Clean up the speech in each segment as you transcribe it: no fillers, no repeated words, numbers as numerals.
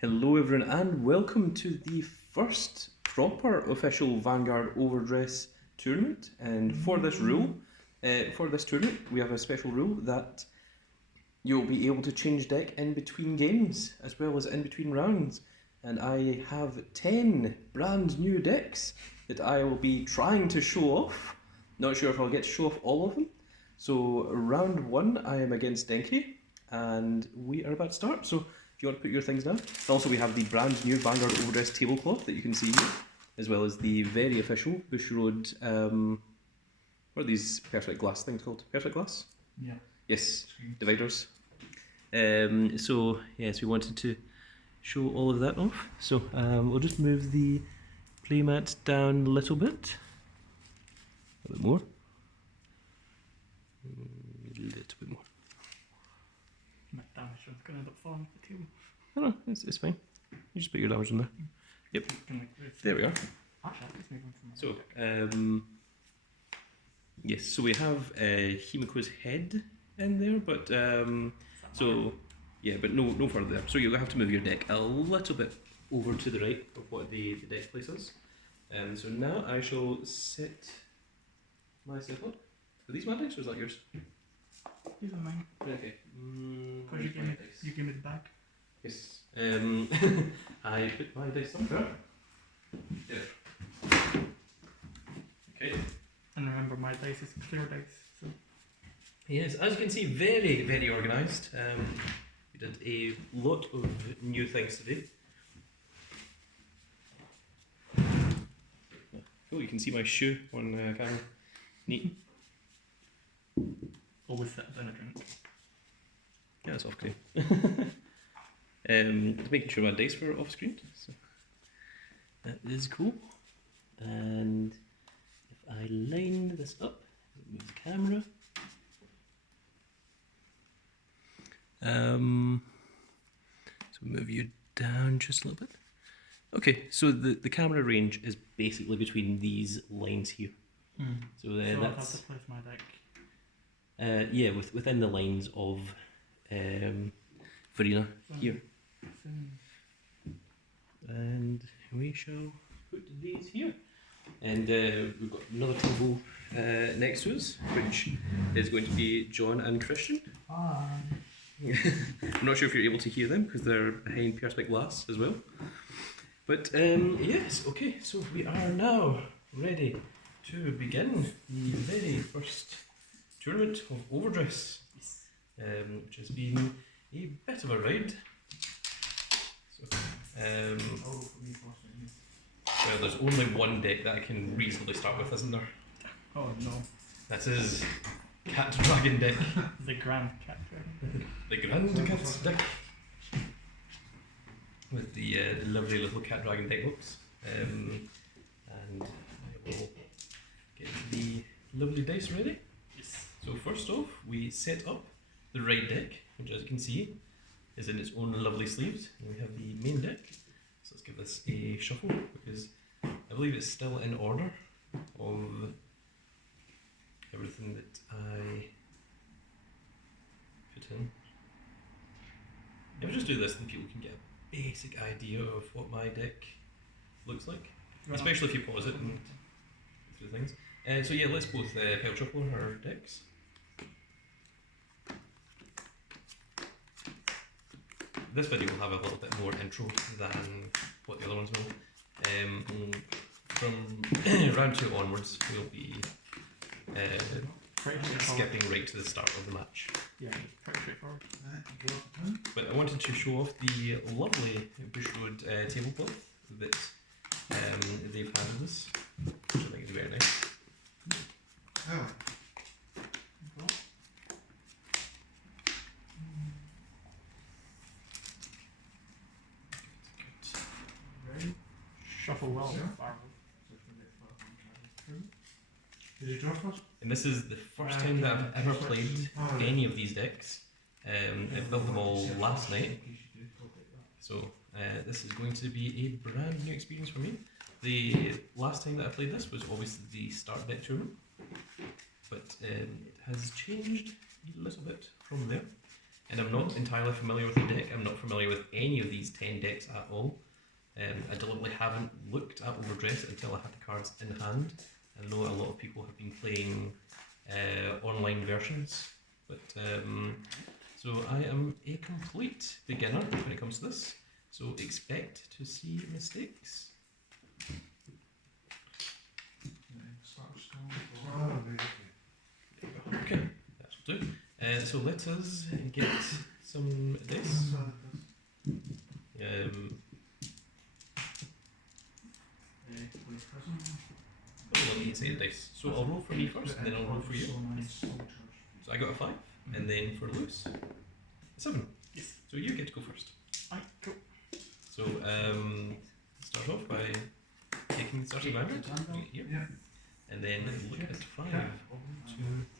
Hello everyone and welcome to the first proper official Vanguard OverDress tournament. And for this tournament, we have a special rule that you'll be able to change deck in between games as well as in between rounds. And I have 10 brand new decks that I will be trying to show off. Not sure if I'll get to show off all of them. So round 1 I am against Denki and we are about to start. So if you want to put your things down. Also we have the brand new Vanguard OverDress tablecloth that you can see here, as well as the very official Bushrode, what are these perfect glass things called? Perfect glass? Yeah. Yes, dividers. So yes, we wanted to show all of that off. So we'll just move the playmat down a little bit. A bit more. A little bit more. My damage is going to end up falling off the table. No, no, it's fine. You just put your damage in there. Yep. There we are. So, yes, so we have Himiko's head in there, but so yeah, but no further there. So you'll have to move your deck a little bit over to the right of what the deck place is. So now I shall set myself up. Are these my dice or is that yours? These are mine. Okay. Because you gave me the bag. Yes. I put my dice somewhere. There. Okay. And remember, my dice is clear dice. So. Yes, as you can see, very, very organised. We did a lot of new things today. Oh, you can see my shoe on camera. Neat. Always sit down a drink. Yeah, it's off screen. Making sure my dice were off screen. So that is cool. And if I line this up, move the camera. So move you down just a little bit. Okay, so the camera range is basically between these lines here. So then so that's. I'll have to place my deck. Yeah, within the lines of Farina here. And we shall put these here. And we've got another table next to us, which is going to be John and Christian. Hi. I'm not sure if you're able to hear them because they're behind perspex glass as well. But yes, okay, so we are now ready to begin the very first tournament of OverDress, which has been a bit of a ride. So, well, there's only one deck that I can reasonably start with, isn't there? Oh no. This is Cat Dragon deck. The Grand Cat Dragon. The Grand Cat deck. With the lovely little Cat Dragon deck books. And I will get the lovely dice ready. Yes. So first off, we set up the right deck, which as you can see is in its own lovely sleeves. And we have the main deck. So let's give this a shuffle because I believe it's still in order of everything that I put in. If I just do this, then people can get a basic idea of what my deck looks like, especially if you pause it and go through things. So yeah, let's both pile shuffle our decks. This video will have a little bit more intro than what the other ones will. From round 2 onwards, we'll be skipping right to the start of the match. Yeah, pretty straightforward. But I wanted to show off the lovely Bushrode tablecloth that they've handed us, which I think is very nice. Oh. Shuffle well. Did you draw first? And this is the first time that I've ever played any of these decks. I built them all last night, so this is going to be a brand new experience for me. The last time that I played this was obviously the start deck tournament, but it has changed a little bit from there. and I'm not entirely familiar with the deck. I'm not familiar with any of these 10 decks at all. I deliberately haven't looked at OverDress until I had the cards in hand. I know a lot of people have been playing online versions, but so I am a complete beginner when it comes to this. So expect to see mistakes. Okay, that will do. So let us get some dice. I'll let you say dice. So I'll roll for me first, and then I'll roll for you. So I got a 5, and then for Lewis, a 7. Yes. So you get to go first. Aye, cool. So start off by taking the starting Vanguard here, and then look at 5, 2,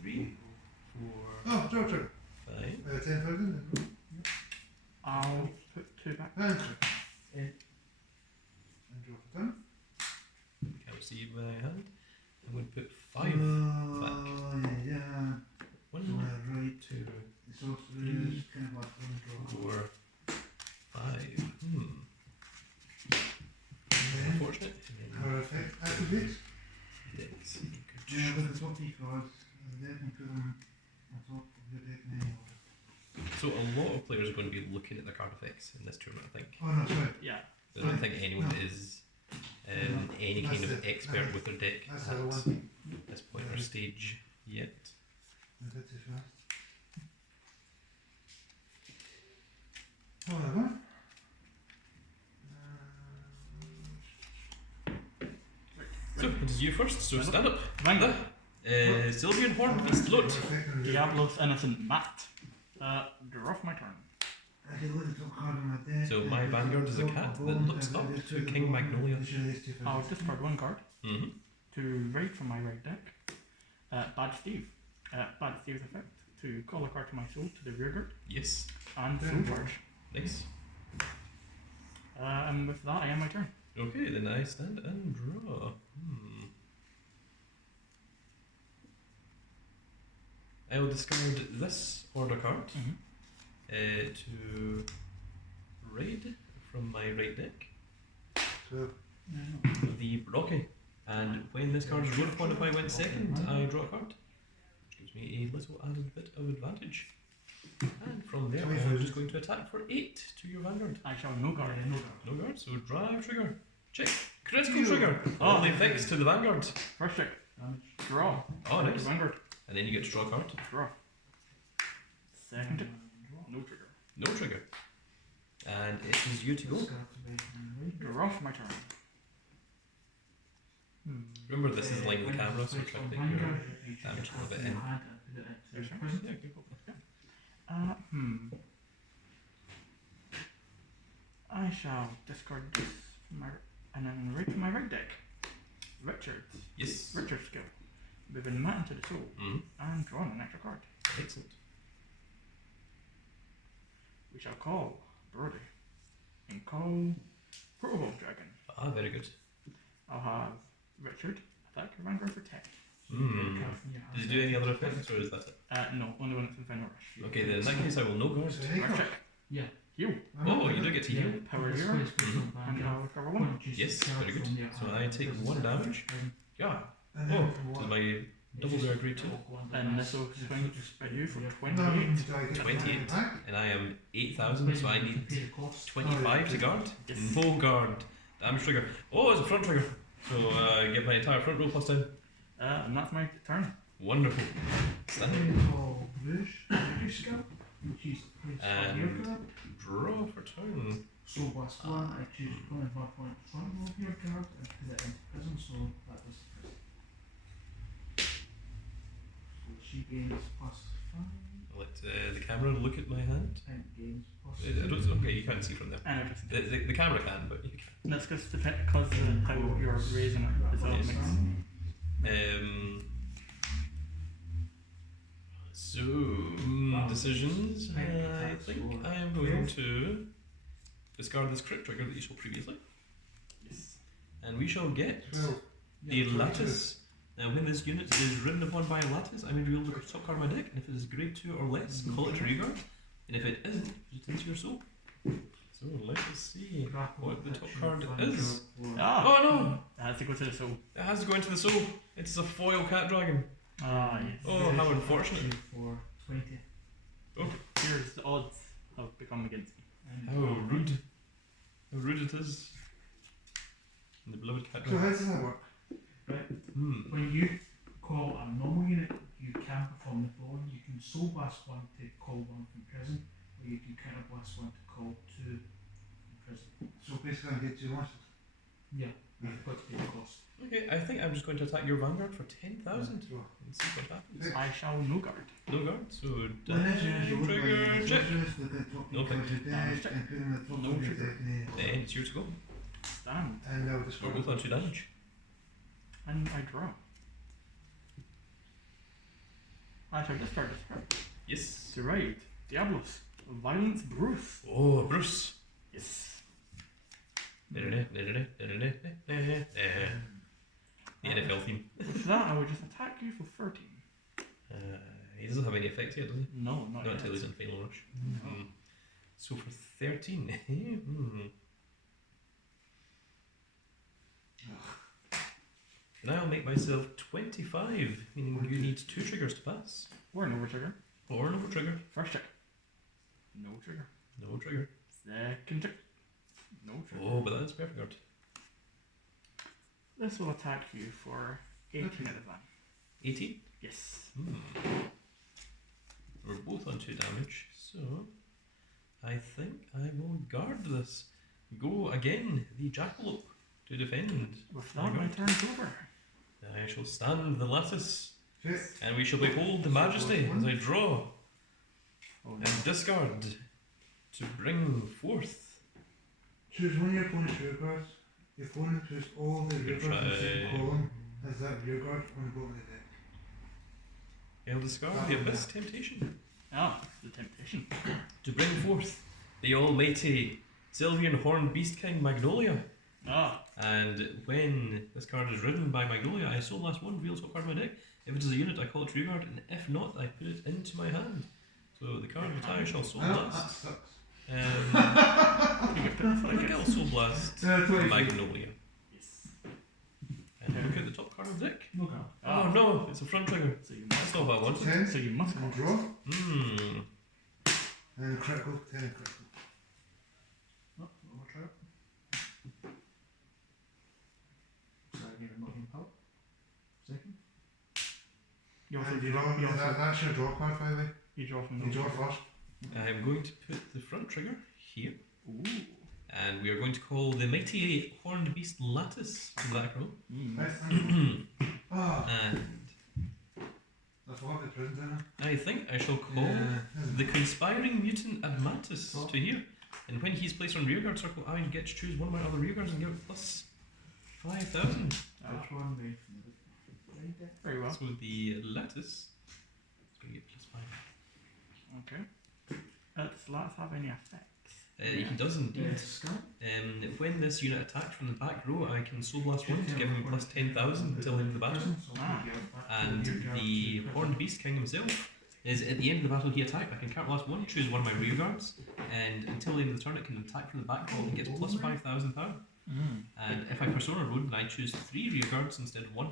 3, 4, Oh, George. 5. 10,000. I'll put 2 back. And drop it down. Can't receive my hand. I'm going to put 5 back. Yeah. 1, Right. 2, It's also kind of like 4, 5. Unfortunate. Card effect activates. Decks. Yeah, look at the top 3 cards, and then you put them on top of your deck in any order. So a lot of players are going to be looking at the card effects in this tournament, I think. Oh, no, sorry. Yeah. I don't think anyone is any kind of That's it. expert with their deck That's at the other one. this point or stage yet. A bit too fast. Whatever. So it is you first, so stand up. Vanguard. Sylvian Horn Beast Load. Diablos Innocent Matt. Draw off my turn. So my Vanguard is a cat that looks up to King Magnolia. I'll discard 1 card Mm-hmm. to raid from my right deck. Bad Steve. Bad Steve's effect. To call a card to my soul to the rearguard. Yes. And soul charge. Nice. And with that, I end my turn. Okay, then I stand and draw. I will discard this order card to raid from my right deck the Rocky. And when this card is rolled upon, if I went second, I draw a card, which gives me a little added bit of advantage. And from there, I'm just going to attack for 8 to your Vanguard. I shall no guard. No guard, so drive trigger. Check. Critical trigger. All the effects to the Vanguard. First check. Draw. Oh, nice. Vanguard. And then you get to draw a card. Draw. Second check. No trigger. No trigger. And it is you to go. Draw for my turn. Remember, this is like the camera, so try to make your damage a little bit in. Your turn? Yeah, okay, cool. I shall discard this from my and then right from my right deck. Richard's Yes. skill. Moving Matt into the soul and drawing an extra card. Excellent. We shall call Brody and call Protocol Dragon. Ah, very good. I'll have Richard attack your Vanguard for 10. Does he do any other effects, or is that it? No, only when it's in Final Rush. Okay, then in that case, I will no guard. First check. Yeah. Heal. Oh, you do get to heal. Power 0. And I'll recover 1. Yes, very good. So I take 1 damage. Yeah. Oh, does my double bear agree too? And this will swing at you for 28. 28. And I am 8,000, so I need 25 to guard. No guard. Damage trigger. Oh, it's a front trigger. So give my entire front row +10. And that's my turn. Wonderful. Stunning. And draw for turn. So last one, I choose one and 1 point front row of your card and put it into prison, so that was the prison. So she gains +5, I'll let the camera look at my hand. and gains I don't, +6. okay, you can't see from there. And I just The camera can, but you can. that's because how you're raising it is all Yes. mixed. So decisions. I think I am going to discard this crit trigger that you saw previously, Yes. and we shall get 12. the lattice. Now, when this unit is ridden upon by a lattice, I may reveal the top card of my deck, and if it is grade 2 or less, call it to regard. And if it isn't, put it into your soul. So let us see Grapple what the top action, card Vanguard is. war. Ah! Oh no! It has to go to the soul. It has to go into the soul. It's a foil cat dragon. Ah, yes. Oh, how unfortunate. For 20. Here's the odds have become against me. And How rude. How rude it is. And the beloved cat So how dragon. does that work? when you call a normal unit, you can perform the following. You can soul blast one to call one from prison, or you can counter blast one to call two from prison. So basically I get 2 monsters. Yeah, you've got to pay the cost. Okay, I think I'm just going to attack your Vanguard for 10,000 So, and see what happens. Yeah. I shall no guard. No guard, so when this unit's rolled by trigger the check. sorceress, look at top No cards of deck check. and put them at the top No of your trigger. deck and Then it's yours to go. Stand. and I'll We're discard both on 2 damage. And I draw. I shall discard this card. Yes. To right. Diablos. Violence Bruce. Oh, Bruce. Yes. The NFL theme. With that, I will just attack you for 13. He doesn't have any effect yet, does he? No, not Not yet. until he's in Final Rush. No. So for 13. And I'll make myself 25, meaning you need 2 triggers to pass. Or an over trigger. Or an over trigger. First check. No trigger. No trigger. Second check. No trigger. Oh, but that's perfect guard. This will attack you for 18 at a time. 18. Yes. We're both on 2 damage, so I think I will guard this. Go again, the Jackalope, to defend. With that, my turn's over. I shall stand the lattice, Fifth. and we shall behold the majesty as I draw Oh, no. and discard to bring forth. Choose one of your opponent's rear guards. The opponent puts all the rear guards in the same Try. column as that rear guard on the bottom of the deck. I'll discard the Abyss Temptation Ah, the temptation. to bring forth the almighty Sylvian Horned Beast King Magnolia. Ah, And when this card is ridden by Magnolia, I soul blast 1, reveal top card of my deck. If it is a unit, I call it rearguard, and if not, I put it into my hand. So the card which I shall soul I know, that blast. sucks. you get put I for think I'll soul blast Magnolia. Yes. And look at the top card of the deck. No guard. Oh no, it's a front trigger. So you That's must. not what I wanted. 10 So you must and call. draw, Hmm. and critical, 10 and critical. No, no try it. Sorry, again, I'm not in power. Second. You also And you draw. draw, You, also, that's your draw card by the way. you draw from You the draw first. I'm going to put the front trigger here, Ooh. and we are going to call the mighty Horned Beast Lattice to that row. Right, and ah, And that's what the prison dinner. I think I shall call the Conspiring Mutant Admatus to here. And when he's placed on rearguard circle, I get to choose one of my other rearguards and get plus 5,000. Which one? The right deck? Very well. So the lattice is going to get plus 5. Okay. Does Lats have any effects? He does indeed. Scout. When this unit attacks from the back row, I can soul blast 1 to give him plus 10,000 until the end of the battle. Ah. And the Horned Beast King himself is at the end of the battle he attacked. I can counter blast 1, choose one of my rearguards, and until the end of the turn it can attack from the back row and gets plus 5,000 power. And if I persona road, then I choose 3 rearguards instead of 1.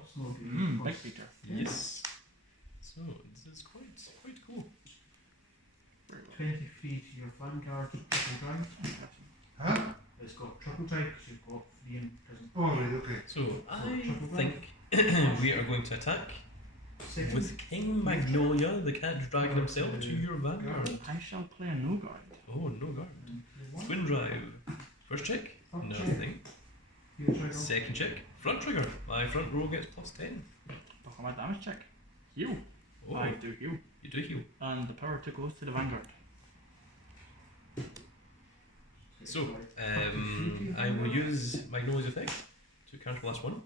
Big feature. Yes. So this is quite cool. Very well. 20 feet, your Vanguard triple drive. Huh? It's got triple drive because you've got 3 in prison. Oh, right, okay. So I think we are going to attack Second. with King Magnolia, the cat dragon himself, to your Vanguard. I shall play a no guard. Oh, no guard. One. Twin drive. First check. Front check. Nothing. Your trigger. Second check. Front trigger. My front row gets plus 10. Perform a damage check. Heal. Oh, I do heal. you do heal. And the power to goes to the Vanguard. So, I will use Magnolia's effect to counter blast 1.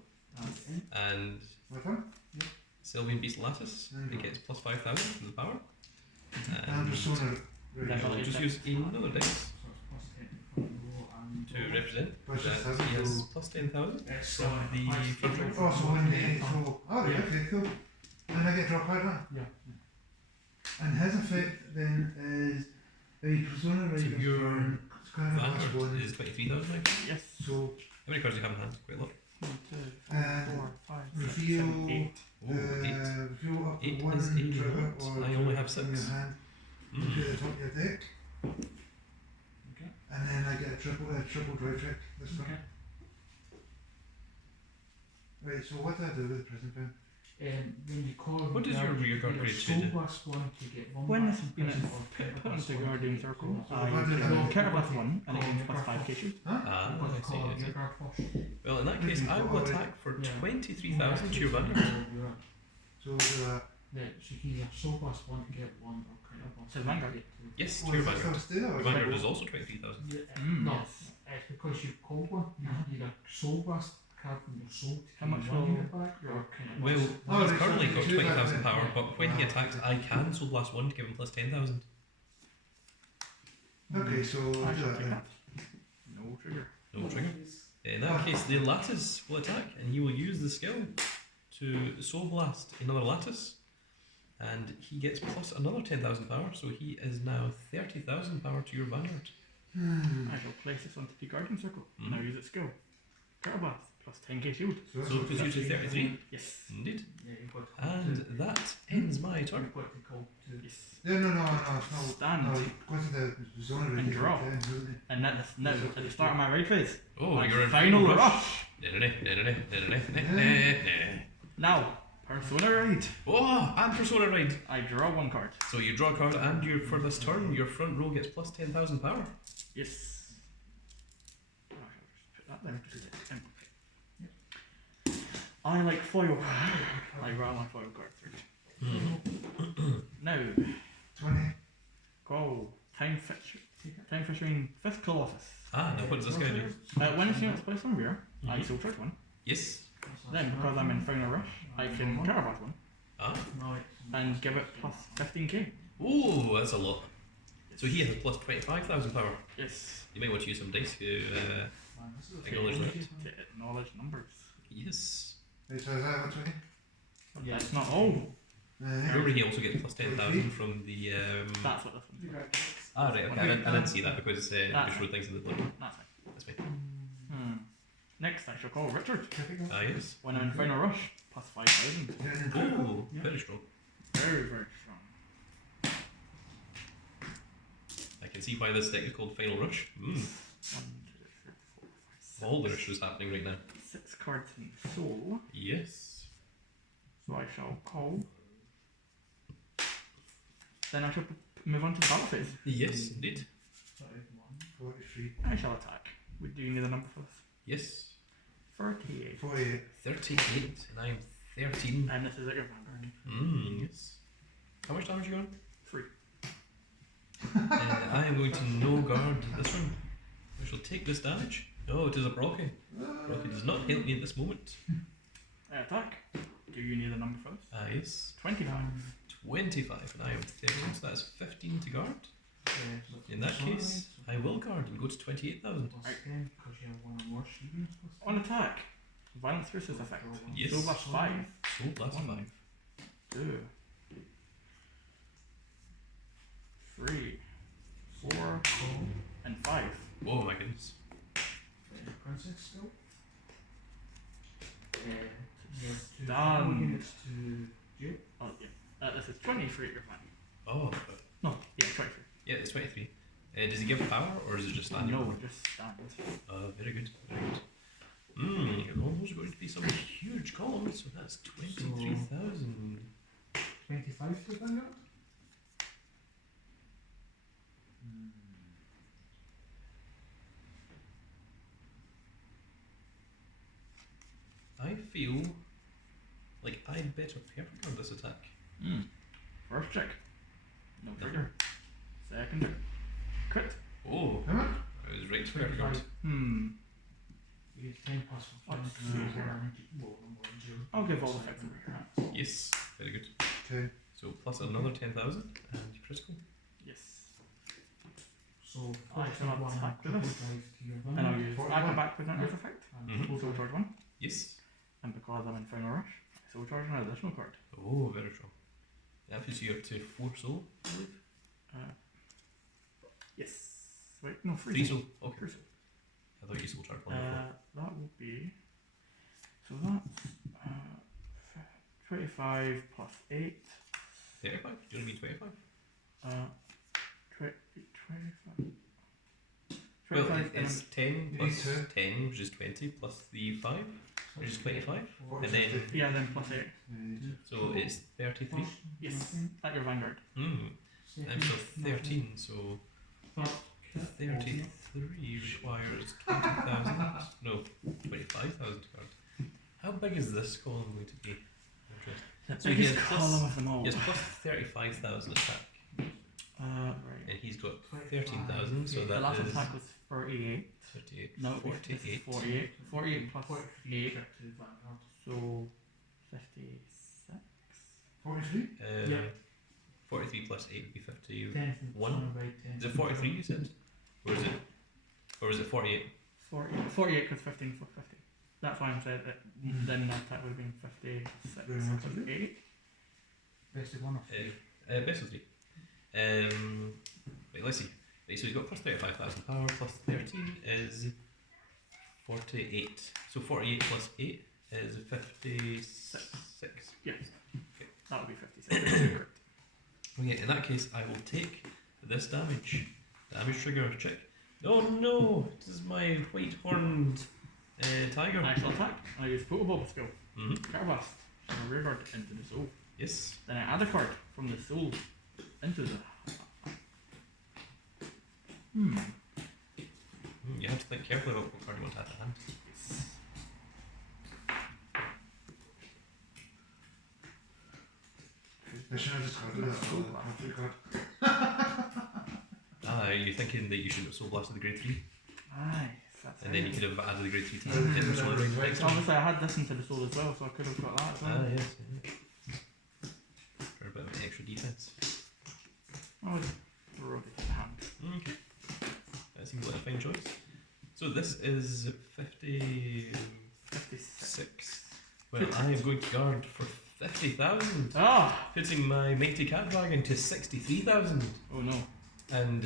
And My turn? Sylvian Beast Lattice, it gets plus 5,000 from the power. And persona. That's all I'll it just is. use another dice And to represent Plus that 6,000, he has so- plus 10,000 Excellent. from the front row. Oh, so when they so oh yeah, okay, cool. And I get draw card now. Yeah. And his effect then is Hey, Persona So Rider your turn. Kind of last Vanguard one. is 23,000, I think. Yes. So How many cards do you have in hand? Quite a lot. 1, 2, 3, And 4, 5, 6, reveal. 7, 8. Oh, 8. Reveal up to 8 one is a trigger lot. or I only trigger have from 6. your hand Mm. into the top of your deck, Okay. and then I get a triple draw check this time. Okay. Right. So what do I do with the present pen? When you call What does your rear guard either grade soul do? blast one to get one When back this has from been prison, or put Counterblast into one to Guardian get Circle, one So I what did I can do? Counterblast 1 and it Call gains your plus guard 5 first. KQ. Huh? Ah, You've got I to call see. your guard first. Well, in that case, I will attack for Yeah. 23,000 to your Vanguard. So the So you can either soul blast one to get one, or Counterblast So one Vanguard. to get two. Yes, oh, to your is that Vanguard. still Your Vanguard is also 23,000. No, Yes. it's because you've called one. You Mhm. can either soul blast a card from your soul to How give much one will unit back, your- or Counterblast. Well, Oh, he's right, so currently you got can choose 20,000 that power, then. but when he Ah, attacks, okay. I can Soul Blast 1 to give him plus 10,000. Okay, so I I'll do shall that take then. that. No trigger. No trigger. In that case, the Lattice will attack, and he will use the skill to Soul Blast another Lattice, and he gets plus another 10,000 power, so he is now 30,000 power to your Vanguard. I shall place this onto the Guardian Circle. Mhm. Now use its skill. Counterblast plus 10k shield. So it puts you to 33. Yes. Indeed. Yeah, you've got to call And two. that ends my turn. You've got to call two. Yes. No, it's not. Stand. No, go to the zone And already. draw. Then, isn't it? And at the start of my raid phase. Oh, my you're in final rush. Now, Persona Raid. Oh, and Persona Raid. I draw one card. So you draw a card, and for this turn, your front row gets plus 10,000 power. Yes. Oh, I shall just put that there. Just to implicate. I like foil. I draw my foil card through. Now, 20. go. Time Fishing 5th Colossus. Ah, now what does this guy do? When it's units placed on rear, I soul charge one. Yes. Then, because I'm in final rush, I can Caravat one Ah. No, it's and give it plus 15k. Oh, that's a lot. So he has plus 25,000 power. Yes. You might want to use some dice to acknowledge that. To acknowledge numbers. Yes. Right, so is that what 20? Yeah. That's not all. Remember, he also gets plus 10,000 from the. That's what this one's for. Ah, right, okay. I didn't see that because you That's showed things in the blue. That's fine. That's fine. Next, I shall call Richard. Ah, yes. When I'm in final rush, plus 5,000. Oh, Yeah. very strong. Very, very strong. I can see why this deck is called Final Rush. 1, 2, 3, 4, 5, All the rush is happening right now. 6 cards in soul. Yes. So I shall call. Then I shall move on to the battle phase. Yes, indeed. 43. I shall attack. Do you need a number for this? Yes. 38. 48. 38, and I'm 13. And this is at your Vanguard. Yes. How much damage are you on? 3. I am going to no guard this one. I shall take this damage. Oh, it is a Brocky. Brocky does not help me at this moment. I attack. Do you need a number for this? Ah, yes. 29. 25, and I am 13, so that's 15 to guard. In that case, I will guard and go to 28,000. Because you have one or more shooting. On attack. Violence versus effect. Yes. So plus 5. So plus 5. 2. 3. 4. And 5. Oh my goodness. Princess still. Stand. Units to jail. Oh, yeah. This is 23 at your Vanguard. Oh, No, yeah, 23. yeah, it's 23. Does he give power, or is it just stand? No, just stand. Very good, very good. Those are going to be some huge columns, so that's 23,000. 25 to Vanguard. I feel like I'd better perfect on this attack. First check. No trigger. Second check. Crit. Oh, How much? I was right to perfect on. You get 10 plus for Let's fun. see here. I'll give all the effects over your hands. Yes, very good. 10. So plus another 10,000 and critical. Yes. So I shall 41 attack with triple this. drive to your And I'll Vanguard. use 41. I come back with an earth effect. Mhm. Soul charge 1. Yes. And because I'm in final rush, I soul charge an additional card. Oh, very strong. That puts you up to 4 soul, I believe. Yes. Wait, no, 3 3 soul. soul. Okay. 3 soul. I thought you soul charged 1 before. That will be. So that's 25 plus 8. 35? Do you want to be 25? 25. Well, 25 it's 10 plus Yeah. 10, which is 20, plus the 5, which is 25. Forty, And then, fifty. yeah, then plus 8. so it's 33. Yes, at your Vanguard. I'm still 13, so 33 requires 20,000. No, 25,000 cards. How big is this column going to be? Interesting. The So he biggest has plus- column of them all. He has plus 35,000 attack, Right. and he's got 13,000, so The that last is attack was 38. 38, No, 48. 48. 48 plus 8, to Vanguard. so 56. 43? Yeah. 43 plus 8 would be 50. 10 One. right, 10. Is it 43 you said? Or is it 48? 48 because 15 plus 50. That's why I'm saying that then that attack would have been 56 Very much plus 8. Best of one of Best of 3. Wait, let's see. Right, so he's got plus 35,000 power, plus 13 is 48. So 48 plus 8 is 56. Yes. Okay. That would be 56. Correct. Okay, in that case, I will take this damage. Damage trigger check. Oh no! This is my white horned tiger. Actual attack. I use Photobob skill. Mm-hmm. Carbast. From a rear guard into the soul. Yes. Then I add a card from the soul into the. You have to think carefully about what card you want to add to hand. I should have discarded that. Conflict card. Ah, are you thinking that you should have soul blasted the grade 3? Aye. That's And then you it. could have added the grade 3 to Yeah, get the yeah, soul yeah, range right. next time. Obviously, I had this into the soul as well, so I could have got that as well. Ah, yes. For a bit of extra defense. I would wrote it to the hand. Okay. That seems like a fine choice. So this is 56. 56. Well, I am going to guard for 50,000, Ah! putting my mighty cat dragon to 63,000. Oh no. And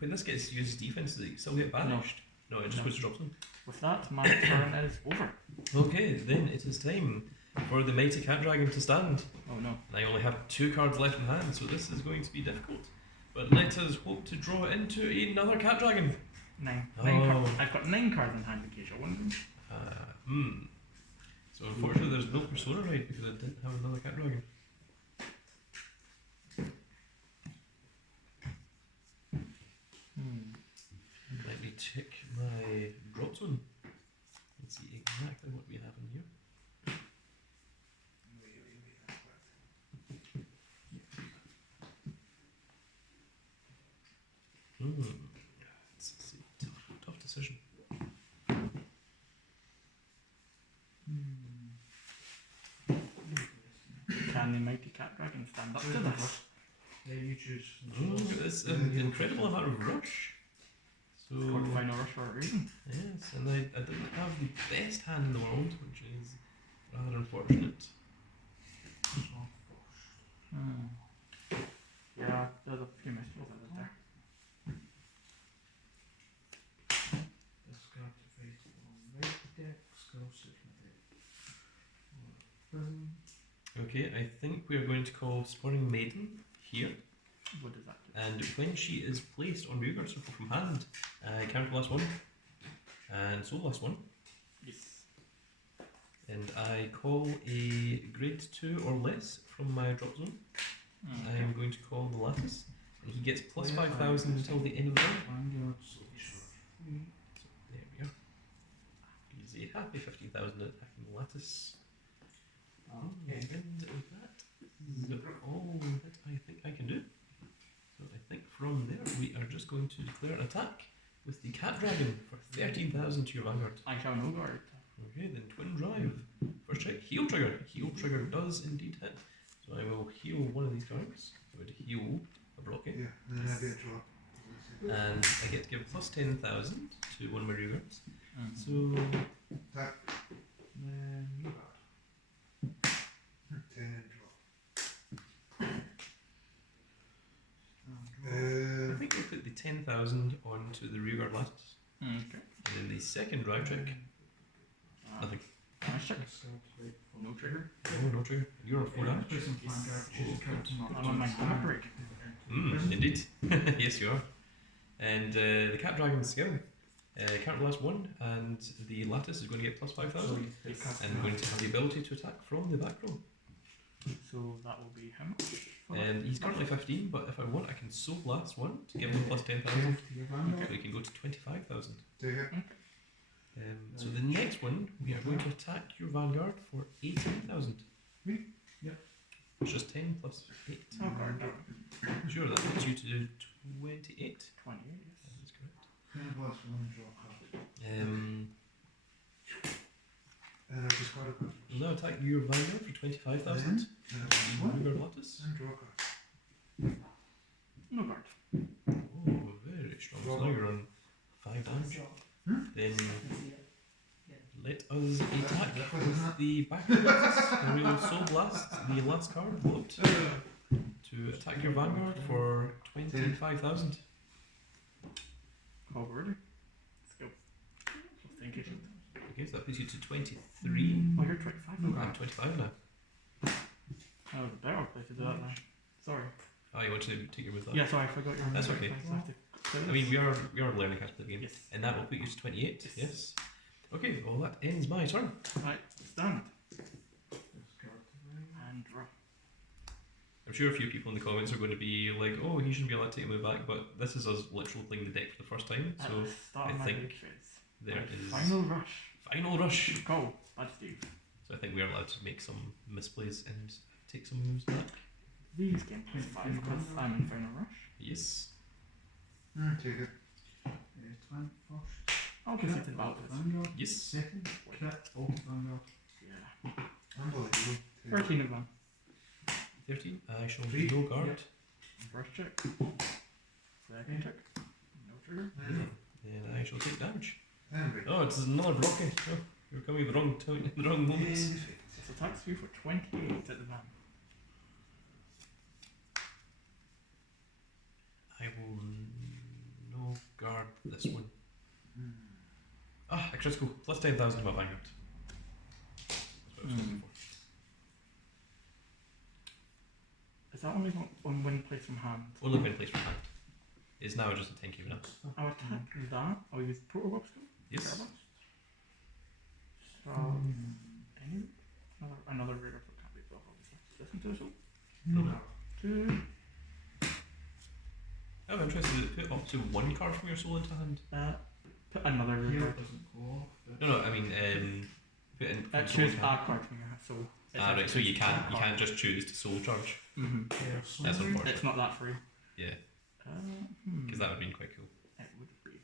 when this gets used as defense, does it still get banished? No, it just No. goes to drop zone. With that, my turn is over. Okay, then it is time for the mighty cat dragon to stand. Oh no. And I only have 2 cards left in hand, so this is going to be difficult. But let us hope to draw into another cat dragon. 9. Oh. 9 cards. I've got 9 cards in hand in case you're wondering. So unfortunately there's no persona right because I didn't have another cat dragon. Let me check my drop zone and see exactly what we have in here. Let's see. Tough decision. Can the mighty cat dragon stand up to this? Then you choose. Look at this incredible amount of rush. So Called final rush for a reason. yes, and I didn't have the best hand in the world, which is rather unfortunate. Yeah, there's a few mistakes there. Discard to face on right deck, skill six deck. Okay, I think we are going to call Spawning Maiden here, What does that do? and when she is placed on Vanguard Circle from hand, I counter last 1, and soul last 1, Yes. and I call a grade 2 or less from my drop zone. I am going to call the Lattice, and he gets plus 5,000 until the end of the round. Vanguard, So there we are. He's a happy 15,000 attacking the Lattice. Okay. And that is all that I think I can do. So I think from there we are just going to declare an attack with the Cat Dragon for 13,000 to your Vanguard. I shall no guard. Okay, then Twin Drive. First check, Heal Trigger. Heal Trigger does indeed hit. So I will heal one of these cards. I would heal a blockade. Yeah, and then I get a drop. And I get to give plus 10,000 to one of my rearguards. So Attack. Then you got 10 and drop. I think we'll put the second drive check. Nothing. Damage check. No trigger. Oh, no trigger. You're on 4 damage. Place on Vanguard, choose a character mark. I'm on my hammer break. Indeed. Yes, you are. And the cat dragon skill. Character last 1, and the lattice is going to get plus 5,000. And going to have the ability to attack from the back row. So that will be how much? for that? He's currently 15, but if I want, I can soul blast 1 to give him plus 10,000. So he can go to 25,000. Take it. So the next one, we are going to attack your Vanguard for 18,000. Yep. It's just 10 plus 8. Oh, guard. Sure, that puts you to 28. 28, yes. That's correct. 10 plus 1 draw card. And I discard a card. We'll now attack your Vanguard for 25,000. Vanguard Lattice. And draw a card. No guard. Oh, very strong. So now you're on 5 damage. Then let us attack with the back lattice. And we will soul blast the last card float to attack your Vanguard for 25,000. Call order. Let's go. Thank you. Okay, so that puts you to 23. Oh, you're 25. No I'm guard. 25 now. That was a better place to do that now. Sorry. Oh, you want to take your move that? Yeah, sorry, I forgot your That's number. okay. I have to clear I mean, this. we are learning how to play the game. Yes. And that will put you to 28. Yes. Yes. Okay, well that ends my turn. Right, stand. And draw. I'm sure a few people in the comments are going to be like, oh, he shouldn't be allowed to take a move back, but this is us literally playing the deck for the first time, At so the start I of my think big phase. there My is Final rush. final rush. Go. Bad Steve. So I think we are allowed to make some misplays and take some moves back. These gain plus 5 because I'm in final rush. Yes. Take it. 20 first. I'll proceed to the battle. Vanguard. Yes. Second. Crit. All Vanguard. Yeah. Unbelievable. Take it. 13 of them. 13. I shall Three. no guard. Yep. First check. Second check. No trigger. And I shall take damage. And break. Oh, it's another blocky. Oh, you're coming at the wrong time, the wrong moment. And This attacks you for 28 at the van. I will no guard this one. Ah, a critical. Plus 10,000 to my Vanguard. That's what I was looking for. Is that only on when placed from hand? Only when placed from hand. It's now just a 10k now. I'll attack that. I'll use Protobop skill. Yes. So, any? Another rare for can't be block, obviously. Listen to us all. no power. 2. I'm interested. Put up to 1 card from your soul into hand. Put another rare Here card. doesn't go off. No, I mean, put in from soul Choose into a hand. card from your hand. So. Ah, right. So you can't just choose to soul charge. Mm-hmm. That's unfortunate. It's not that free. Yeah, because that would have been quite cool. It would be.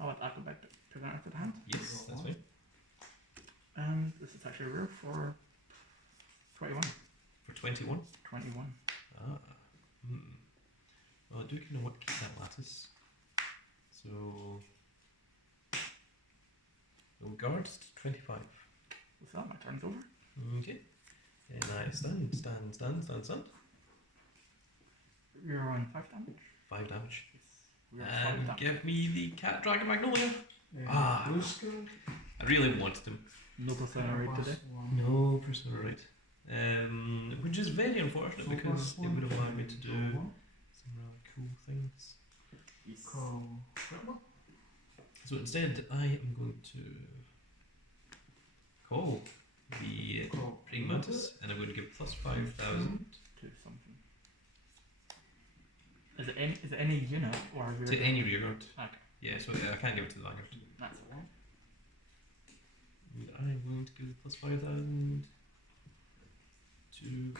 I'll add go back to that after the hand. Yes, that's fine. And this is actually rare for 21. For 21. 21. Ah. Well, I do kind of want to keep that lattice. So. No guards to 25. With that, my turn's over. Okay. And I stand. You're on 5 damage. 5 damage. We are 5 And damage. give me the cat dragon magnolia. Ah. Ah. Blue skill. I really wanted him. No persona right today. No personal right. Which is very unfortunate because it would have allowed me to do some really cool things. Call. So instead, I am going to call the praying mantis, and I'm going to give plus 5,000 To something. Is it any unit or to any rearguard. Okay. Yeah, so I can't give it to the Vanguard. That's all. And I'm going to give plus 5,000 to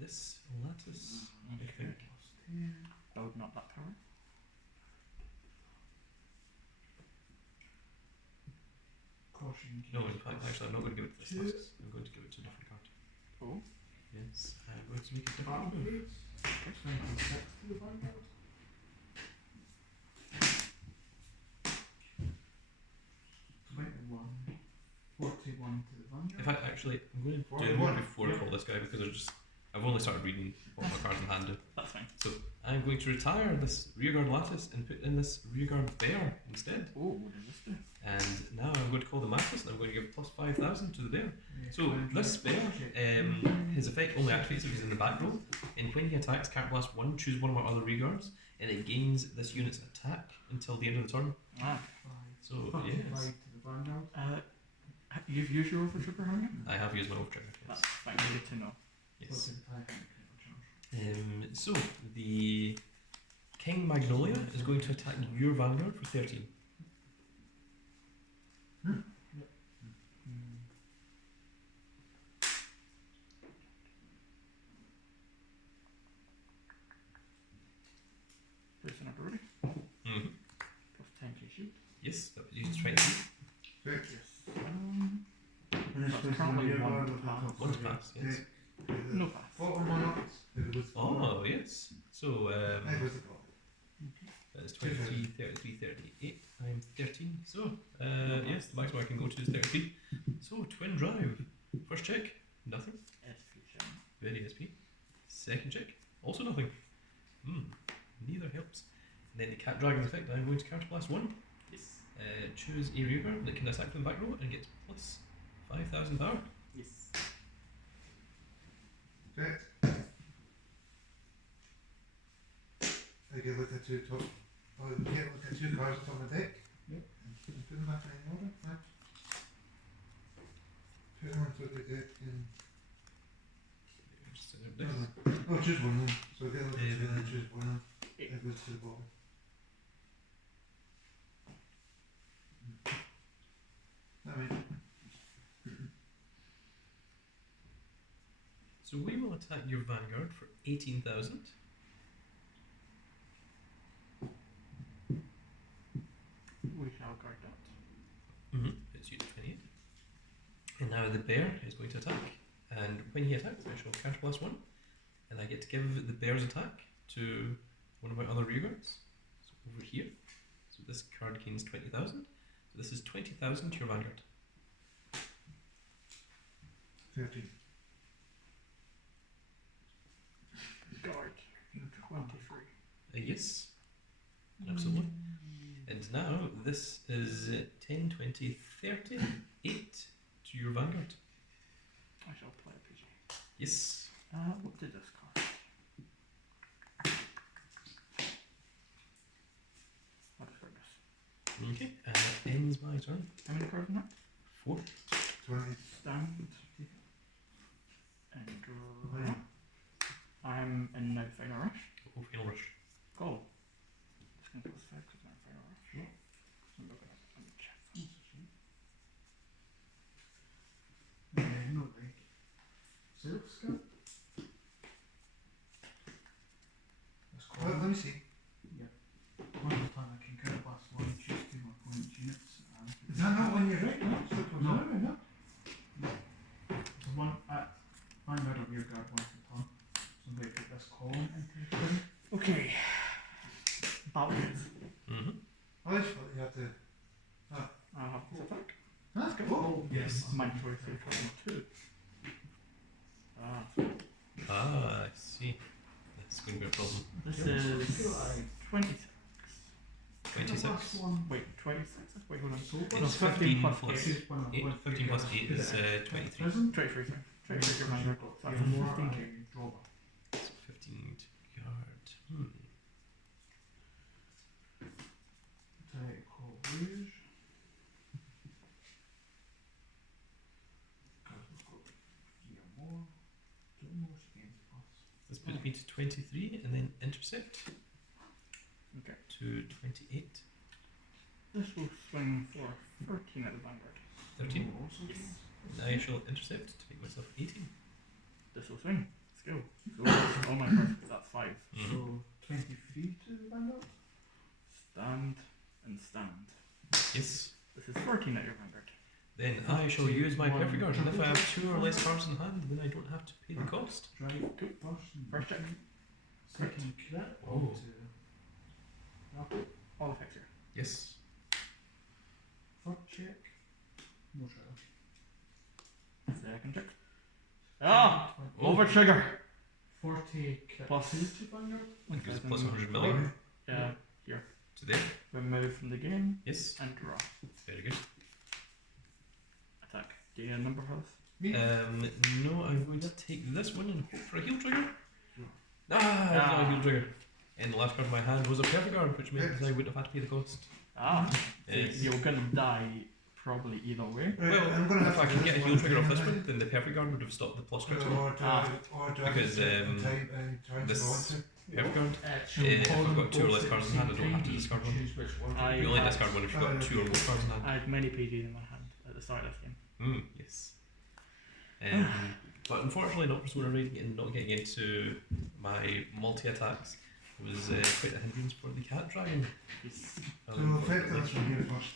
this lattice. I think. Building up that tower. Caution. No, in fact, actually, I'm not going to give it to this lattice. I'm going to give it to a different card. Oh. Yes, I'm going to make a different Battle move. phase. 26 to the Vanguard. Twenty-one. 41 to the Vanguard. In fact, actually, I'm going to do it before I call this guy because I've only started reading what my cards in hand do. That's fine. So I'm going to retire this rearguard lattice and put in this rearguard bear instead. Oh, what does this do? And 5,000 to the bear. Yeah, So this bear, his effect only activates if he's in the back row, and when he attacks, can't blast 1, choose one of our other rearguards, and it gains this unit's attack until the end of the turn. Ah. So, 35 yes. to the Vanguard. You've used your overtrigger, haven't you? I have used my overtrigger. That's Yes. fine. Good to know. What's Yes. the attack and critical charge? So, the King Magnolia is going to attack your Vanguard for 13. Person up already. Mm-hmm. Plus 10k shoot. Yes, that was used 20. Correct. Um, When it's That's placed on currently the one rearguard to of the pass. top One to side, pass, yes. take no the pass. bottom one up. If it was the bottom, Oh, yes. So, it was the bottom. that is 23, 33, 38. I'm 13. So, yes, the maximum I can go to is 33. So, twin drive. First check, nothing. SP shine. Very SP. Second check, also nothing. Neither helps. And then the cat dragon's effect, I'm going to counterblast 1. Yes. Choose a rearguard that can attack from the back row and gets plus 5,000 power. Yes. Correct. I get look at two top. Oh, you get look at two cards on the deck. Yep. And put them back in order. Right. Put them onto the deck and. Oh, choose one then. So get look at two and then choose one. And it goes to the bottom. That makes So we will attack your Vanguard for 18,000. We shall guard that. It's used 28. And now the bear is going to attack. And when he attacks, I shall counterblast 1. And I get to give the bear's attack to one of my other rearguards. So over here. So this card gains 20,000. So this is 20,000 to your Vanguard. 13. Guard. 23. Yes, absolutely. And now this is 10, 20, 30, 8 to your Vanguard. I shall play a PG. Yes. What did this cost? Let's try this. Okay, and that ends my turn. How many cards in that? 4. 20. Stand. And draw. I'm in now final rush. Oh, final rush. Go. It's going to plus 5 because I'm in final rush. Yeah. I'm looking at it. Check. No, like self skill. That's cool. Let me see. One at a time I can counterblast 1, choose 2 of my opponent's units. And Is that not when you're right? No. So it comes No. out, no. so one at Vanguard or rearguard once a turn. So I'm going to put this column into the thing. Okay. Balance. Mm-hmm. Oh, that's what you have to. I'll have this attack. That's good. Oh, Yes. My choice is from 2. Ah, I see. That's going to be a problem. This is 26. 26. Wait, 26? Wait, hold on. So It's 15 plus plus 8. 8. 15 plus 8 is 23. Prison. 23, sorry. 23, your Vanguard. So that's More 15k. drawback. So 15 to guard. Attack call rouge. More. 2 more against plus. This puts me to 23 and then intercept Okay. to 28. This will swing for 13 at the Vanguard. 13. Also Yes. And I shall intercept to make myself 18. This will swing. Let's go. So that's all my cards, because that's 5. So 23 to the Vanguard. Stand and stand. Yes. This is 14 at your Vanguard. Then I shall use my perfect guard, and if I have 2 or less cards in hand, then I don't have to pay the cost. Drive first and First check. second crit. Oh. Onto All effects here. Yes. third check. No trial. Second check. Ah! Oh. Over trigger! 40 crit. Plus- 2 to Vanguard. That gives plus 100 million Here. to there. Remove from the game Yes. and draw. Very good. Attack. Gain a number house? Me? No, I'm going to take this one and hope for a heal trigger. Sure. Not a heal trigger. And the last card in my hand was a perfect guard, which means I wouldn't have had to pay the cost. Ah, so Yes. you're gonna die probably either way. Right, Well, I'm gonna if I can get a heal trigger off this one, then the perfect guard would have stopped the plus critical. Because, this perfect guard. If I've got 2 or less cards in hand, I don't have to discard one. You only discard one if you've got 2 or more cards in hand. I had many PGs in my hand at the start of this game. Yes. But unfortunately, not Persona raiding and not getting into my multi attacks was quite a hindrance for the cat dragon. Yes. So effect us from here first.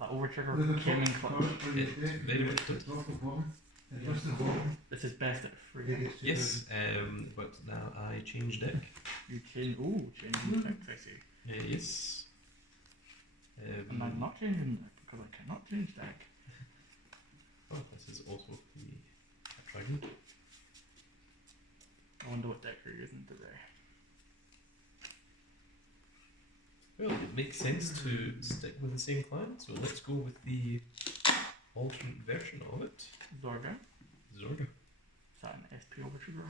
That overtrigger came in clutch. Very much did. Just the bottom. This is best at 3. Yes, but now I change deck. You change. Ooh, changing decks, I see. Yes. And I'm not changing deck because I cannot change deck. Oh, this is also the cat dragon. I wonder what deck you're using today. Well, it makes sense to stick with the same client, so let's go with the alternate version of it. Zorga. Zorga. Is that an SP overtrigger?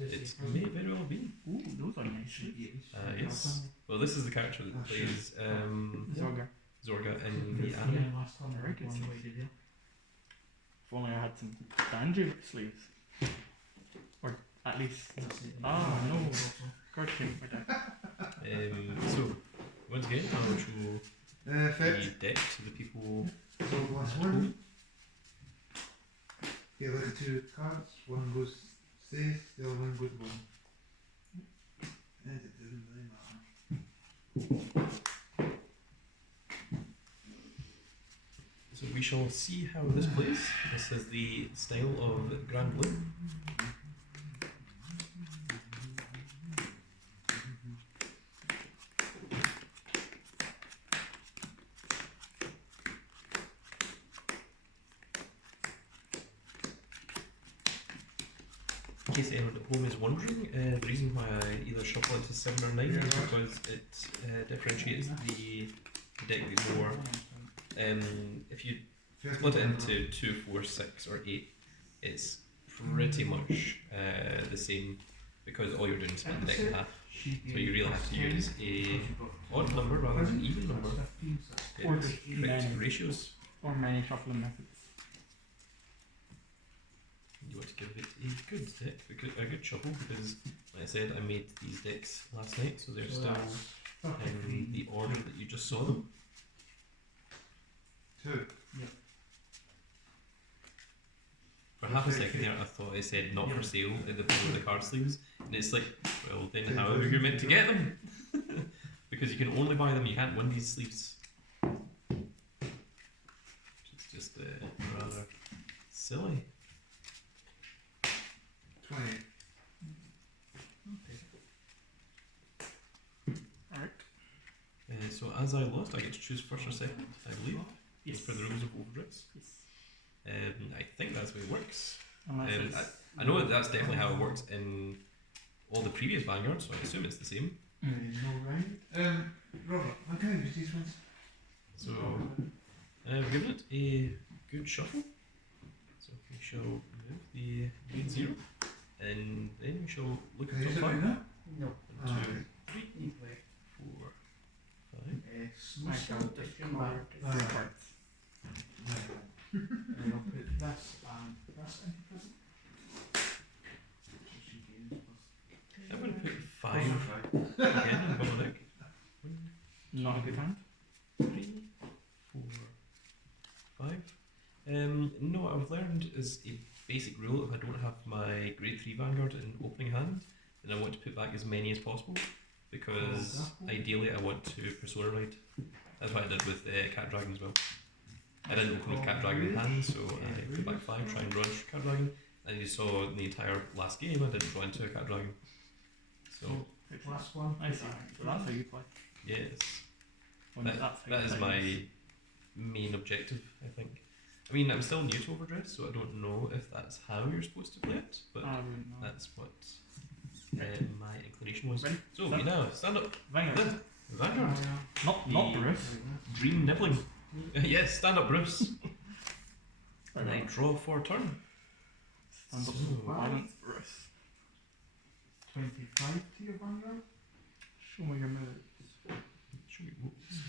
It may very well be. Ooh, those are nice. Yes. Well, this is the character that plays Zorga. Zorga in the anime. Very good sleeve. If only I had some Danji sleeves. Or at least. Ah, no. Card came with my deck. So, once again, I will show the Effect. deck to the people. So plus one. Yeah, look at 2 cards. One goes stays, the other one goes one. And it doesn't really matter. So we shall see how this plays. This is the style of Grand Blue. In case anyone at home is wondering, the reason why I either shuffle it to 7 or 9 is because it differentiates the deck a bit more. If you split it into 2, 4, 6 or 8, it's pretty much the same because all you're doing is split the deck in half. So you really have to use a odd number rather than an even number. Or It's just correct many. ratios. Or many shuffling methods. You want to give it a good deck, a good shuffle, because, like I said, I made these decks last night, so they're still in the order that you just saw them. 2. For half a second there, I thought I said not for sale in the middle of the card sleeves, and it's like, well, then how are you meant to get them? Because you can only buy them, you can't win these sleeves. It's just rather silly. 20. Alright. So as I lost, I get to choose first or second, I believe, Yes. for the rules of OverDress. Yes. I think that's how it works. Unless it's. I know that that's definitely how it works in all the previous Vanguards, so I assume it's the same. Robert, I can use these ones. So I've given it a good shuffle. So we shall move the green 0, and then we shall look Can at you use top it 5. right now? 1, 2, 3, 4, 5. I shall discard Ah. 3 cards. And I'll put this and this into prison. So she gains plus. I'm going to put 5 again in the bottom deck. 1, Not a good hand. 3, 4, 5. No, what I've learned is a basic rule: if I don't have my grade 3 Vanguard in opening hand, then I want to put back as many as possible, because ideally I want to Persona Ride. That's what I did with Cat Dragon as well. I didn't open with Cat Dragon in hand, so I put back 5, try and draw into Cat Dragon, and you saw in the entire last game I didn't draw into a Cat Dragon. So, Last one. I see. So that's how you play. yes. When That- that's how That you is play. my main objective, I think. I mean, I'm still new to OverDress, so I don't know if that's how you're supposed to play it, but I wouldn't know. that's what my inclination was. Ready? So, we now stand up. Vanguard. Vanguard. Not The- Bruce. Dream nibbling. Yes, stand up, Bruce. And I draw for a turn. Stand up So- to balance wrist. 25 to your Vanguard. Show me your moves. Show me moves.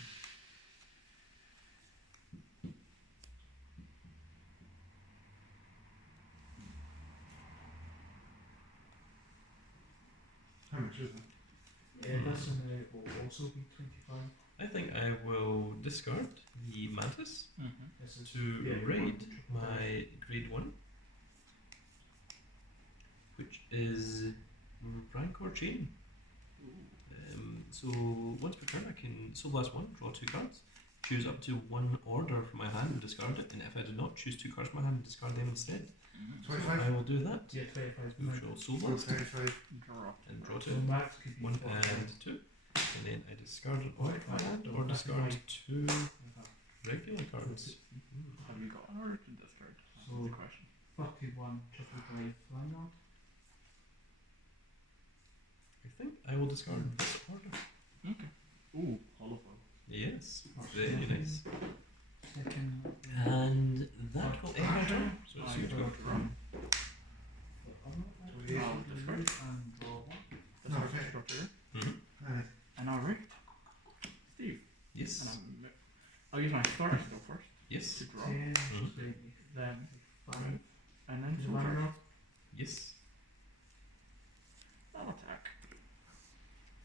How much is it? Yeah, this one will also be 25. I think I will discard the Mantis This is to yeah, raid triple my grade 1, which is Vanguard Chain. So once per turn I can Soul Blast 1, draw 2 cards, choose up to 1 order from my hand and discard it, and if I do not, choose 2 cards from my hand and discard them instead. So 25? I will do that. Yeah, 25. We shall Soul Or Blast 35? Draw. and draw So 2. max could be 1 45. and 2. And then I discard an order from my hand or discard 2 regular cards. Have you got an order to discard? That's So- the question. 31 triple drive Vanguard. I think I will discard this order. Okay. Ooh, hollow foil. Yes, very nice. Second. And that will end my turn. So it's I your draw turn. to run. So yeah. I'll discard. And draw 1. Discard Okay. draw 2. Aye. And I'll raid. Steve. And Yes. I'll use my starter skill first Yes. to draw. 10, Mhm. 20, Then 5. and then Your soul charge. Vanguard. Yes. I'll attack.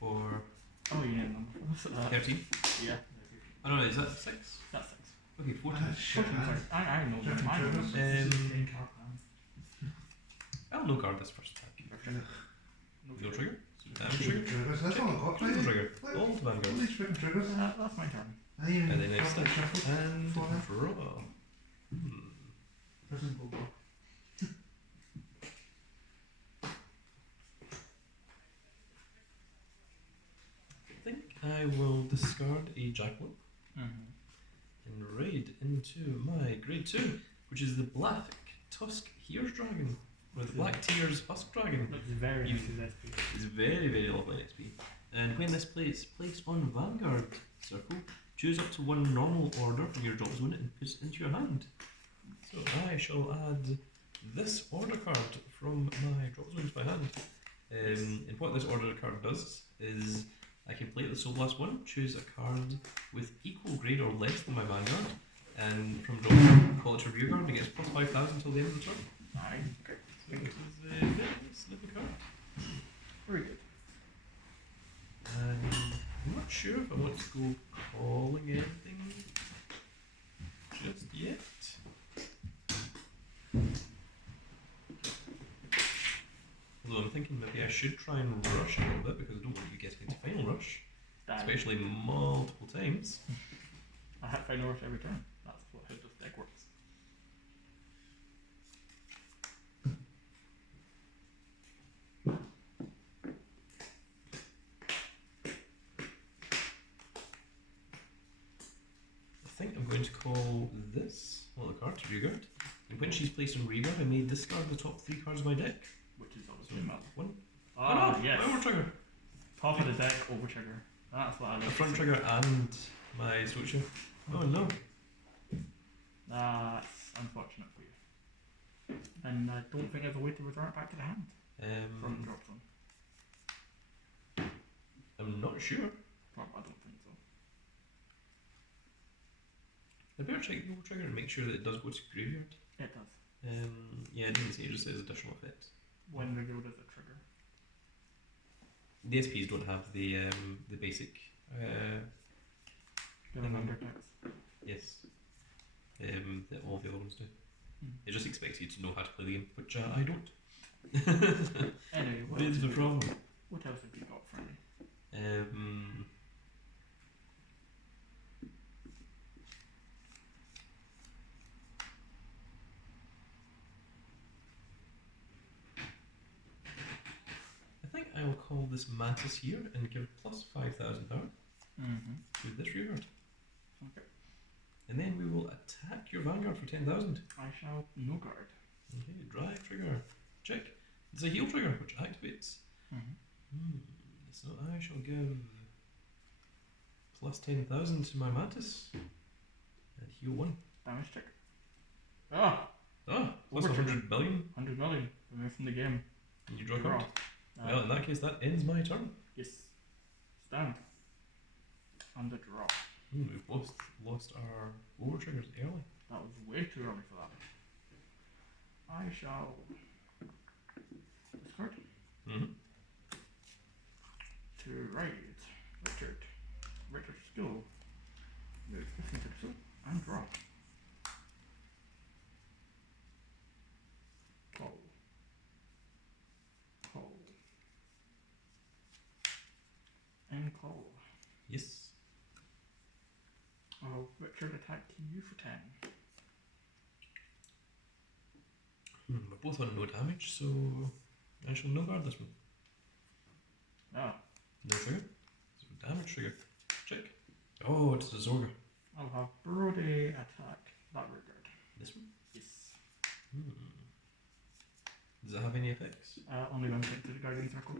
For Oh yeah, number. 13. Yeah, I don't know, is that 6? that's 6. Okay, 14. That's shit, Fucking man. sorry. I know Different mine. triggers. This is Um, 10 card hand. I'll no guard this first attack. No trigger. Damage trigger. Triggers. That's all I've got, Triple right? trigger. What? All to All Vanguard. these freaking triggers. That's my turn. I even And then I got the stick shuffle. and For that. draw. Prison Bulldog. I think I will discard a jackal and raid into my grade 2, which is the Black Tusk Here's Dragon, or the Black Tears Husk Dragon. Looks very You- nice as SP. It's very, very lovely XP. And when this plays placed on Vanguard circle, choose up to 1 normal order from your drop zone and put it into your hand. So I shall add this order card from my drop zone to my hand. And what this order card does is I can play the Soul Blast 1, choose a card with equal grade or less than my Vanguard, and from drop zone, call it to rear guard and it gets plus 5,000 until the end of the turn. Nice. So it is a very nice little card. Very good. And I'm not sure if I want to go calling anything just yet. Although I'm thinking maybe I should try and rush a little bit because I don't want you getting into final rush, Damn. especially multiple times. I have final rush every turn. That's what how this deck works. I think I'm going to call this little card to rearguard. And when she's placed on rearguard, I may discard the top 3 cards of my deck. Which is obviously metal. One. Ah, Oh no, yes. my over trigger. Top of the deck, over trigger. That's what I A like. front trigger and my Stoicheia. Oh no. That's unfortunate for you. And I don't think there's a way to return it back to the hand from drop zone. I'm not sure. Well, I don't think so. I better check the trigger and make sure that it does go to graveyard. It does. Yeah, it didn't say, it just says additional effects. When revealed as a trigger. The SPs don't have the basic. Given Mhm. under text. Yes. That all the other ones do. Hmm. It just expects you to know how to play the game, which I don't. Anyway, what That else, is the problem. what else have you got for me? I think I will call this Mantis here and give plus 5,000 power to this rearguard. Okay. And then we will attack your Vanguard for 10,000. I shall no guard. Okay, drive trigger. Check. It's a heal trigger, which activates. So I shall give plus 10,000 to my Mantis. And heal 1. Damage check. Ah! Ah, plus Overture. 100 billion. 100 million. Remove from the game. And you draw a Draw. card. Well, in that case, that ends my turn. Yes. Stand. And a draw. We've both lost our over triggers early. That was way too early for that. I shall discard Mm-hmm. to right. Richard. Richard skill. Move 15 to the and draw. Call. Call. And call. Yes. I'll Richard attack you for 10. We're both on no damage, so I shall no guard this one. Ah, No trigger. So damage trigger. Check. Oh, it's a Zorga. I'll have Brody attack that regard. This one? Yes. Does it have any effects? Only one hit to the Guardian Circle.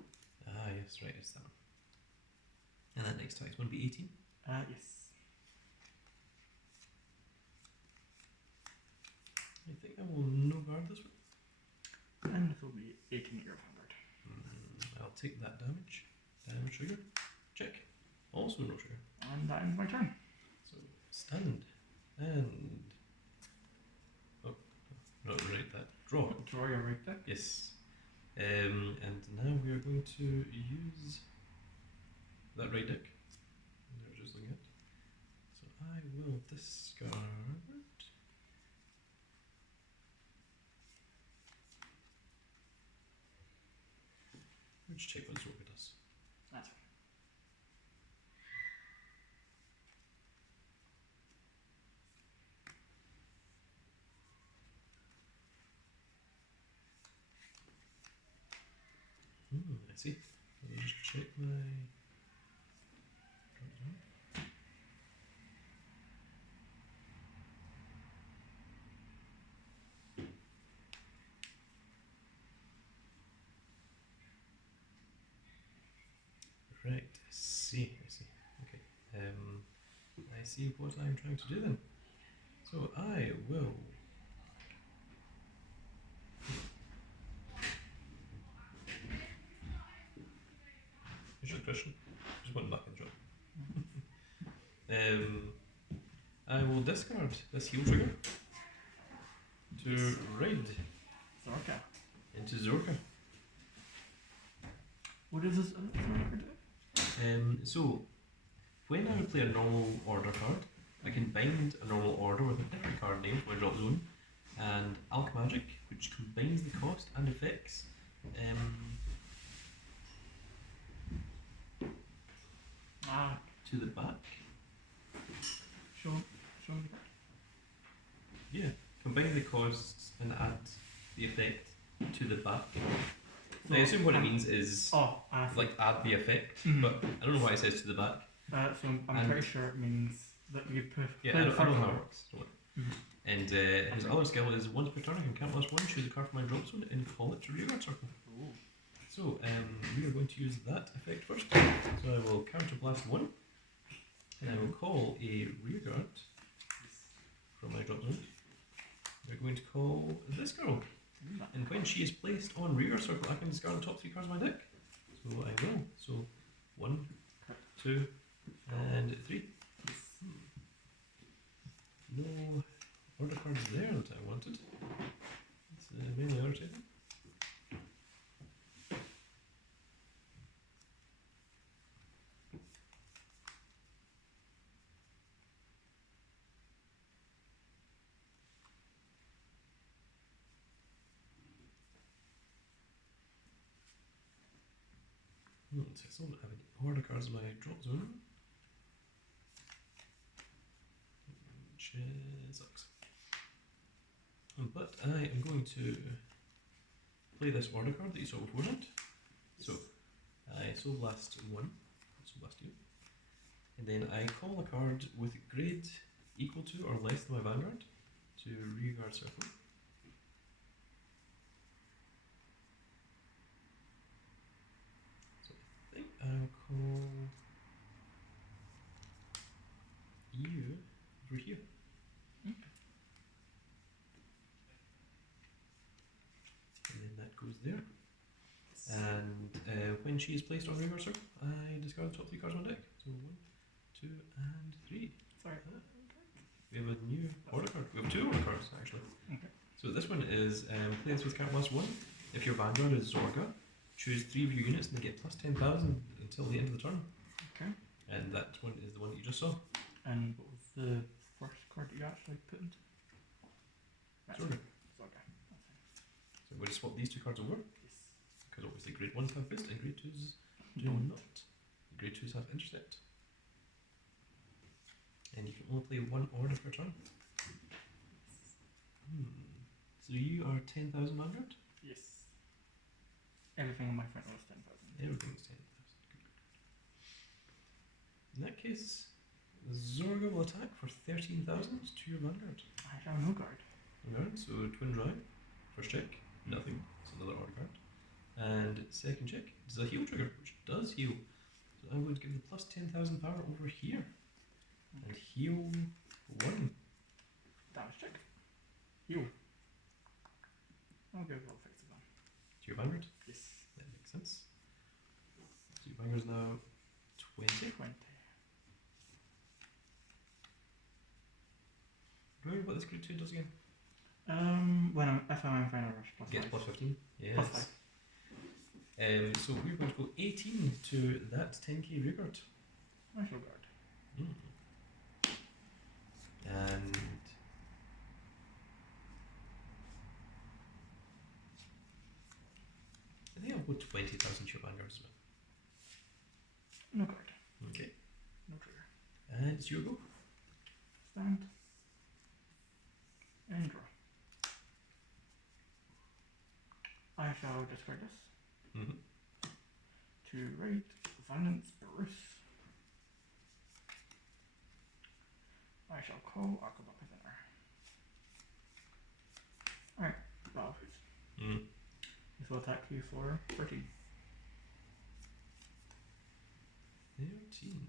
Ah, yes, right, it's that one. And that next attack's going to be 18. Yes. I think I will no guard this one. And this will be 18 at your Vanguard. I'll take that damage. Damage trigger. Check. Also no trigger. And that ends my turn. So stand and not right that draw. Draw your right deck. Yes. And now we are going to use that right deck. We're just looking at. So I will discard. Let's check what Zorka does. That's fine. I see. Let me just check my. Right, I see. Okay. I see what I'm trying to do then. So I will. Here's your question. Just went back in the job. I will discard this heal trigger to raid Zorka. into Zorka. What is this Zorka do? So when I play a normal order card, I can bind a normal order with a different card name for my drop zone, and Alchemagic, which combines the cost and effects. To the back. Show me the card. Yeah, combine the costs and add the effect to the back. I assume what it means is like add the effect, but I don't know why it says to the back. So I'm pretty sure it means that you put. Yeah, I don't know how it works. And his other skill is once per turn I can count +1, choose a card from my drop zone and call it to rearguard circle. Ooh. So we are going to use that effect first. So I will counter blast 1 and I will call a rearguard from my drop zone. We're going to call this girl. And when she is placed on rearguard circle, I can discard the top 3 cards of my deck. So I will. So 1, 2, and 3. No order cards there that I wanted. It's mainly order taken. So I still don't have any order cards in my drop zone. Which sucks. But I am going to play this order card that you saw beforehand. So I Soul Blast 1, Soul Blast 2, and then I call a card with grade equal to or less than my Vanguard to rearguard circle. So I think I'll call you over here. goes there. And when she is placed on river circle, I discard the top 3 cards on deck. So 1, 2, and 3. Sorry. We have a new order card. We have 2 order cards actually. Okay. So this one is play this with card plus 1. If your Vanguard is Zorga, choose 3 of your units and they get plus 10,000 until the end of the turn. Okay. And that one is the one that you just saw. And what was the first card that you actually put into? Zorga. Zorga. That's fine. So we're going to swap these 2 cards over. Yes. Because obviously grade 1s have fist and grade 2s do Don't. not. Grade 2s have intercept. And you can only play 1 order per turn. So you are 10,000 Vanguard? Yes. Everything on my front row is 10,000. Everything's 10,000. In that case, Zorga will attack for 13,000 to your Vanguard. I have no guard. Vanguard, so twin drive. First check, nothing. It's another order card. And second check, it's a heal trigger, which does heal. So I'm going to give the plus 10,000 power over here. And heal 1. Damage check. Heal. I'll give roll effective then. To your Vanguard. Yes. That makes sense. So your Vanguard is now 20. 20. Remember what this grade 2 does again? If I'm in final rush, plus Gets 5. plus 15. Yes. Plus 5. So we're going to go 18 to that 10k record. Martial guard. And I think I'll go 20,000 to your Vanguard as well. No guard. Okay. No trigger. And it's your go. Stand. And draw. I shall discard this. To raid Violence Bruce. I shall call Archibald Prisoner. Alright, battle phase. This will attack you for 13. 13.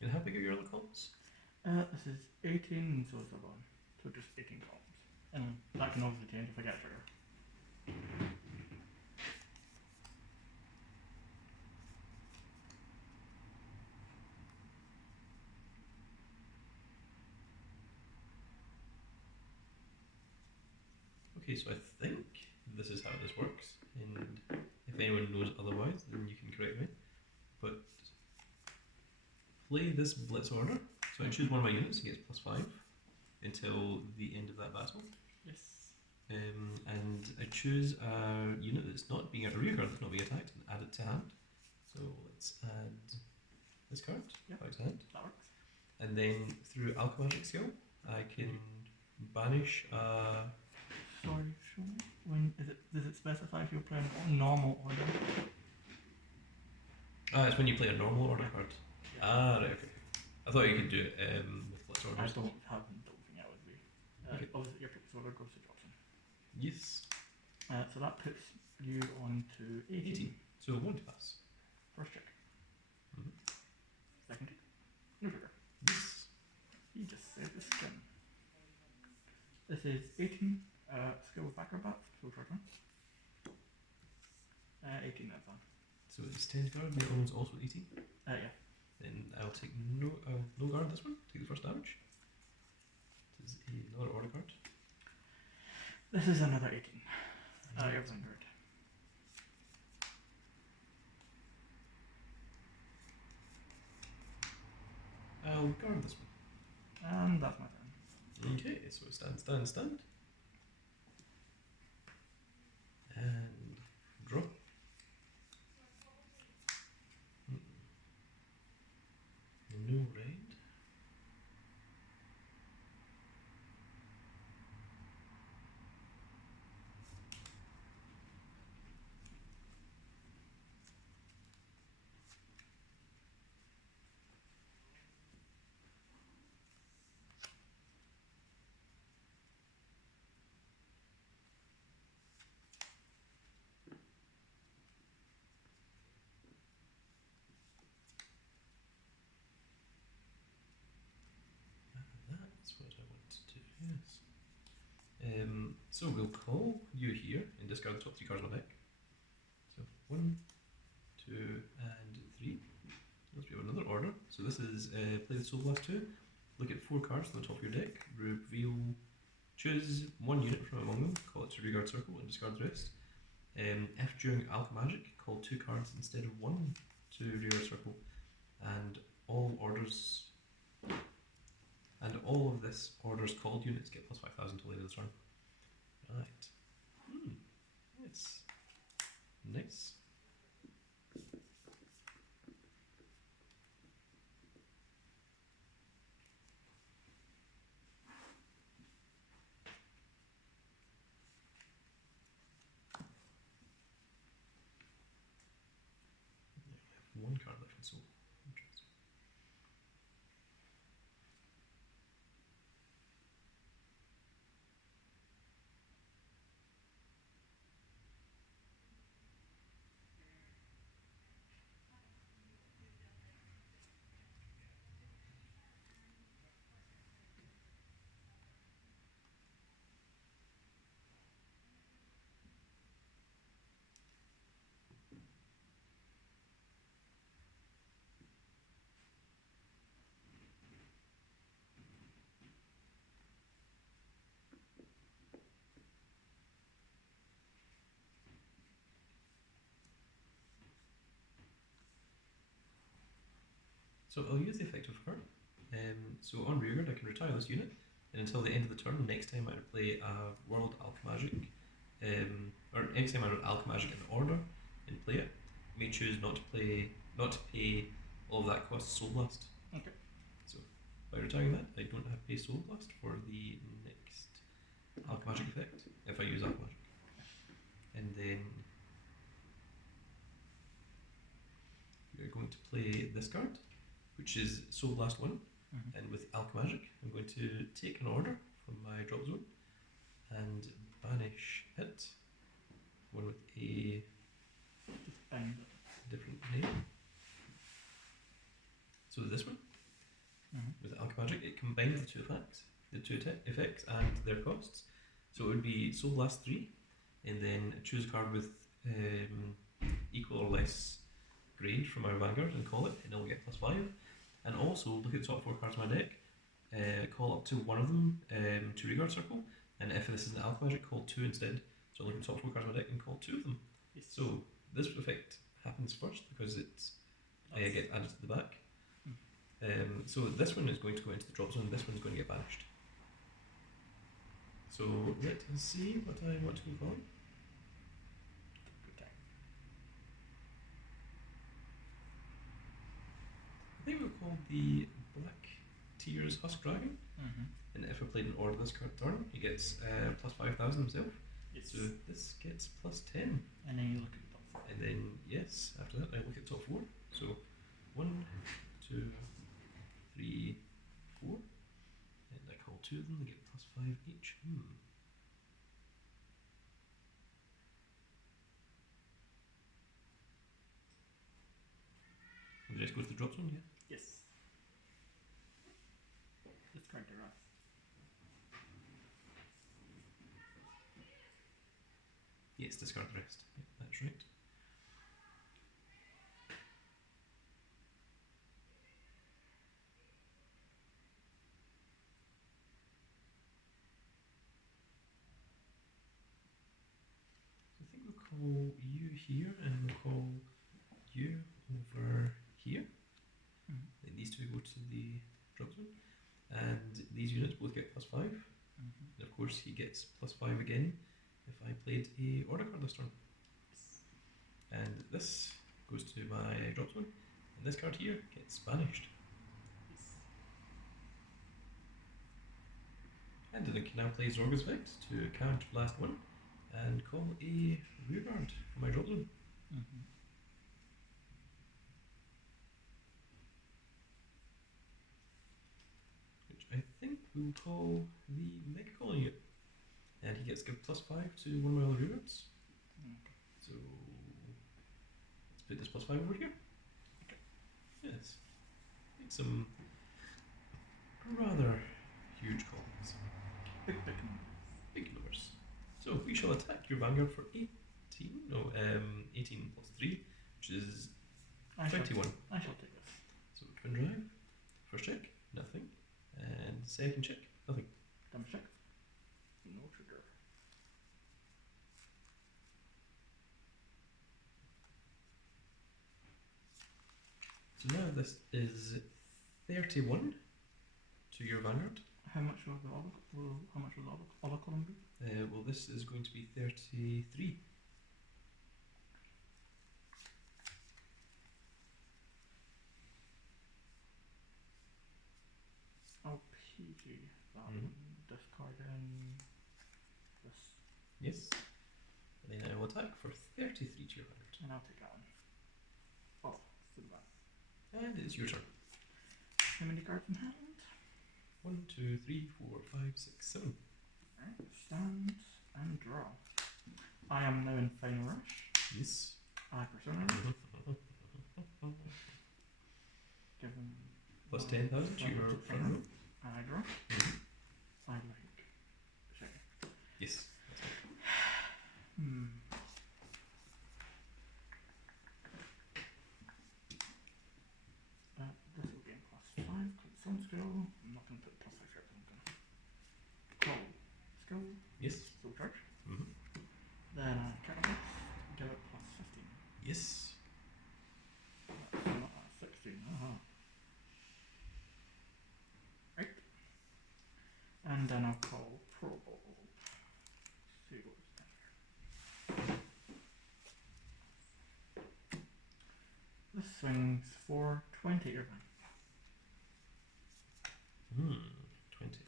And how big are your other columns? This is 18, so it's a one. So just 18 columns. And that can obviously change if I get a trigger. Okay, so I think this is how this works, and if anyone knows otherwise, then you can correct me. But play this blitz order. So I choose one of my units, it gets plus 5 until the end of that battle. Yes. And I choose a unit that's not being a rear card that's not being attacked and add it to hand. So let's add this card back to hand. That works. And then through Alchemagic skill, I can banish Sorry, show me. When is it? Does it specify if you're playing on normal order? it's when you play a normal order card. Yeah. Right, okay. I thought you could do it with blitz I orders. don't think I would be. Okay. Obviously, your purpose order goes to Jobson. Yes. So that puts you on to 18. 18. So it won't pass. First check. Mhm. Second check. No trigger. Yes. You just saved the skin. This is 18. Skill with acrobat. So short one. 18 that's on. So it's 10 guard, the other one's also 18. Yeah. Then I'll take no guard this one, take the first damage. This is another order card. This is another 18. Your Vanguard. I'll guard this one. And that's my turn. Okay, so stand. And draw. No raid. So we'll call you here and discard the top 3 cards on deck. So 1, 2, and 3. Let's have another order. So this is play the Soul Blast 2. Look at 4 cards on the top of your deck. Reveal, choose 1 unit from among them. Call it to Vanguard Circle and discard the rest. If during Alchemagic, call 2 cards instead of 1 to Vanguard Circle, and all orders. And all of this orders called units get plus 5,000 till the end of the turn. Right. Yes. Nice. I have 1 card left in Soul. Interesting. So I'll use the effective card. So on rearguard, I can retire this unit, and until the end of the turn, next time I play a World Alchemagic, or anytime I Alchemagic in order and play it, I may choose not to pay all of that cost Soul Blast. Okay. So by retiring that, I don't have to pay Soul Blast for the next Alchemagic effect if I use Alchemagic. And then we're going to play this card, which is Soul Blast 1, and with Alchemagic, I'm going to take an order from my drop zone and banish it, one with a Just bind different name. So this one, with Alchemagic, it combines the two effects and their costs. So it would be Soul Blast 3, and then choose a card with equal or less grade from our Vanguard and call it, and it'll get plus 5. And also look at the top 4 cards of my deck, call up to one of them to Regard Circle, and if this is an Alchemagic, call 2 instead. So look at the top 4 cards of my deck and call 2 of them. Yes. So this effect happens first because it's gets added to the back. So this one is going to go into the drop zone, this one's going to get banished. So let us see what I want to move on. I think we'll call the Black Tears Husk Dragon, and if I played an order this card turn, he gets plus 5,000 himself. Yes. So this gets plus 10. And then you look at the top 4. And then, yes, after that I look at top 4. So 1, 2, 3, 4. And I call 2 of them, they get plus 5 each. And the rest goes to the drop zone, yeah? Yes. Discard the wrath. Yes, discard the rest. Yeah, that's right. So I think we'll call you here, and we'll call you over here. Then these two go to the drop zone, and these units both get plus 5. And of course, he gets plus 5 again if I played a order card this turn. And this goes to my drop zone, and this card here gets banished. And then I can now play Zorga's Effect to count last 1 and call a rearguard for my drop zone. Which I think we'll call the Mega Colony unit. And he gets give plus 5 to one of my other rearguards. So let's put this plus 5 over here. Yes. Make some rather huge columns. Big Big numbers. So we shall attack your Vanguard for 18. No, 18 plus 3, which is I shall 21. I shall take this. So twin drive. First check, nothing. And second check, nothing. Damage check. No trigger. So now this is 31 to your Vanguard. How much will the other column be? Well, this is going to be 33. Oh, PG. That Mhm. discarding this, Yes. And then I will attack for 33 to your Vanguard. and I'll take that one. Oh, to the back. And it's your turn. How many cards in hand? 1, 2, 3, 4, 5, 6, 7. Right, stand and draw. I am now in final rush. Yes. I persona. Give him Plus 10,000 to your front row. and I draw. Mhm. I like shaking. Yes. This will gain +5 because it's on skill. I'm not going to put +5 here. I'm going to call skill, Yes. soul charge. Mhm. Then I catapult, give it +15. Yes. That's not a 16. Right. And then I'll call Probe. See what's there. This swings for 20 your van. 20.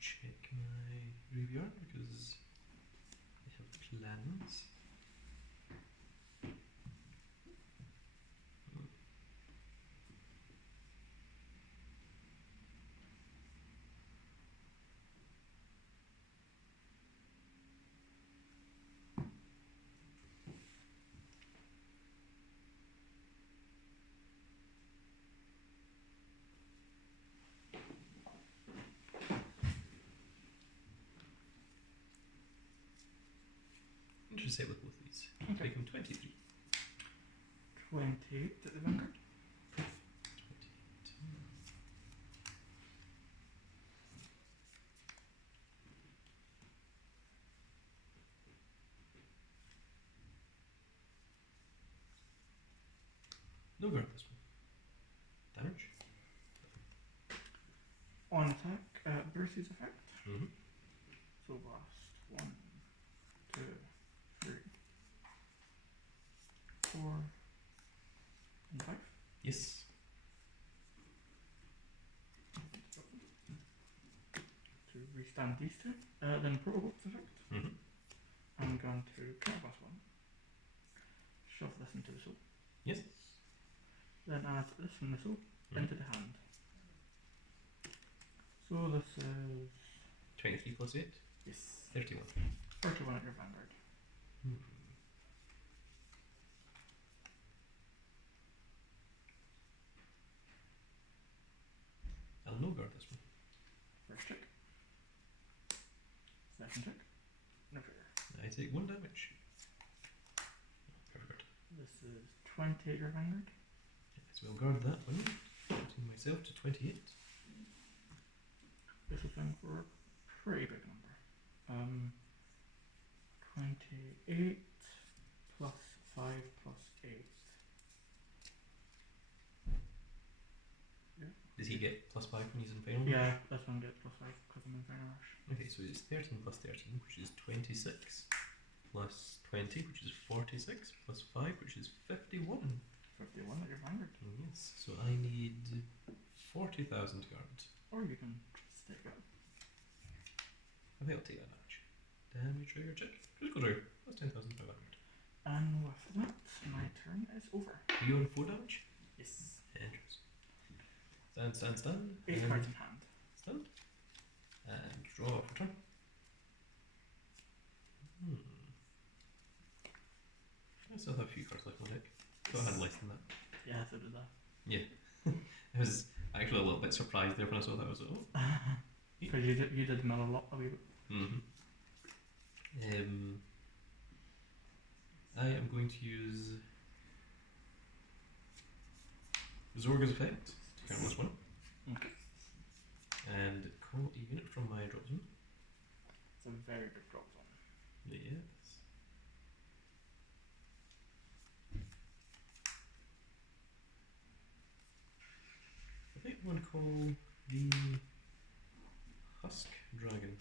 Check my graveyard because I have plans. Interested with both of these. Okay. Make them 23. 28 at the Vanguard. 28. No guard this one. Damage. On attack, Bercy's effect. Mm-hmm. So blast 1, 2, 3, 4, and 5. Yes. To restand these two. Then Protobolt's effect. Mm-hmm. I'm going to Carapace 1. Shove this into the soul. Yes. Then add this from the soul into the hand. So this is 23 plus 8. yes, 31. 31 at your Vanguard. I'll no guard this one. First check. Second check. No trigger. I take 1 damage. Perfect. This is 20 at your Vanguard. Yes, we'll guard that one. Putting myself to 28. This is going for a pretty big number. 28 plus 5 plus 8. Does he get plus 5 when he's in final? Yeah, this one gets plus 5 because I'm in final rush. Okay, so it's 13 plus 13, which is 26, plus 20, which is 46, plus 5, which is 51. 51 at your Vanguard. Yes, so I need 40,000 cards. Or you can stick it. I think I'll take that damage. Damage trigger check. Critical trigger. That's 10,500. And with that, my turn is over. Are you on 4 damage? Yes. And Stand. 8 and cards in hand. stand. And draw for turn. I still have a few cards left in my deck. Thought I had less than that. Yeah, so did that. I was actually a little bit surprised there when I saw that. I was like, oh. Because you did mill a lot a wee bit. I am going to use Zorga's effect to count this one. Okay. And call a unit from my drop zone. It's a very big drop zone. Yes. I think I'm going to call the Husk Dragon.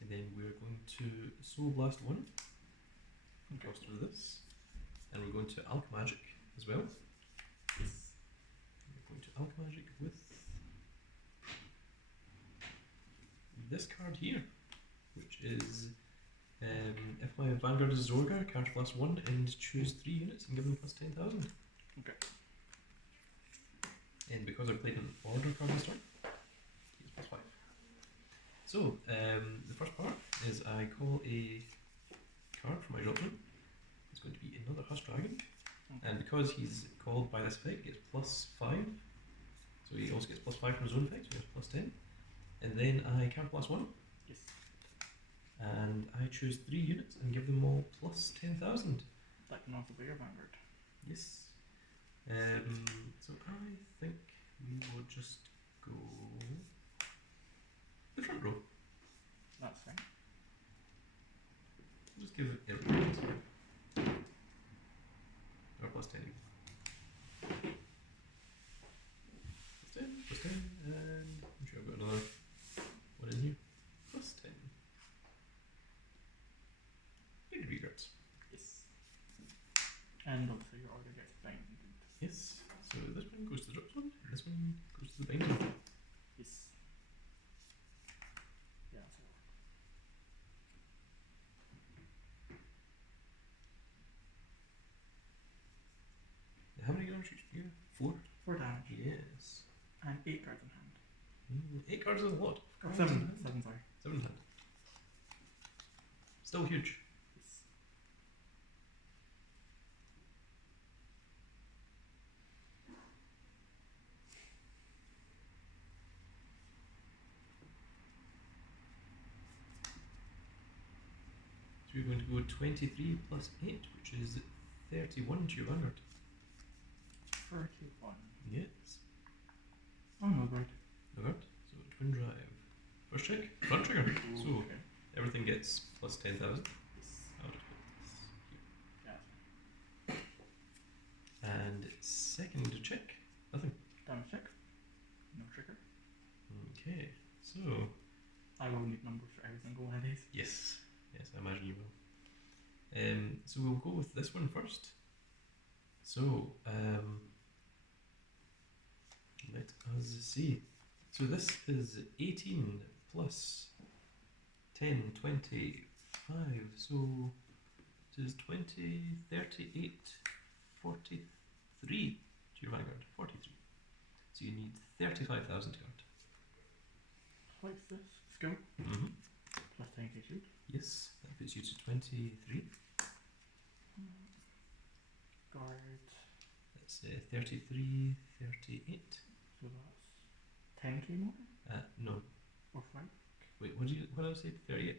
And then we're going to Soul Blast 1. Cost through this. And we're going to Alchemagic as well. Yes. We're going to Alchemagic with this card here, which is if my Vanguard is Zorga, card plus 1 and choose 3 units and give them plus 10,000. Okay. And because I played an order card this turn, he's plus 5. So, the first part is I call a card from my drop zone. It's going to be another Husk Dragon. Okay. And because he's called by this effect, he gets plus 5. So he also gets plus 5 from his own effect, so he has plus 10. And then I can plus 1. Yes. And I choose 3 units and give them all plus 10,000. That can also be your Vanguard. Yes. So I think we will just go the front row. That's fine. Just give it everything. Or plus 10. Plus 10, and I'm sure I've got another one in here. Plus 10. Big regrets. Yes. And also your order gets binded. Yes. So this one goes to the drop zone, and this one goes to the binding. Yes. Yeah, that's all. How many damage each? Yeah, 4? 4 damage. Yes. And 8 cards in hand. 8 cards is a lot. Or Cards 7. in hand. 7, sorry. 7 in hand. Still huge. Yes. So we're going to go 23 plus 8, which is 31 to your Vanguard. 31. Yes. Oh no, right. Vanguard. So twin drive. First check. Front trigger. So Okay. everything gets plus 10,000. Yes. I'll just put this here. Yeah. And second check. Nothing. Damage check. No trigger. Okay. So I will need numbers for every single one of these. yes. Yes, I imagine you will. So we'll go with this one first. So let us see. So this is 18 plus 10, 25. So it is 20, 38, 43 to your Vanguard. 43. So you need 35,000 card. What's this? Skill. Plus 10k shield. Yes, that puts you to 23. Guard. That's 33, 38. So that's 10k more? No. Or 5? Wait, what did I say? 38?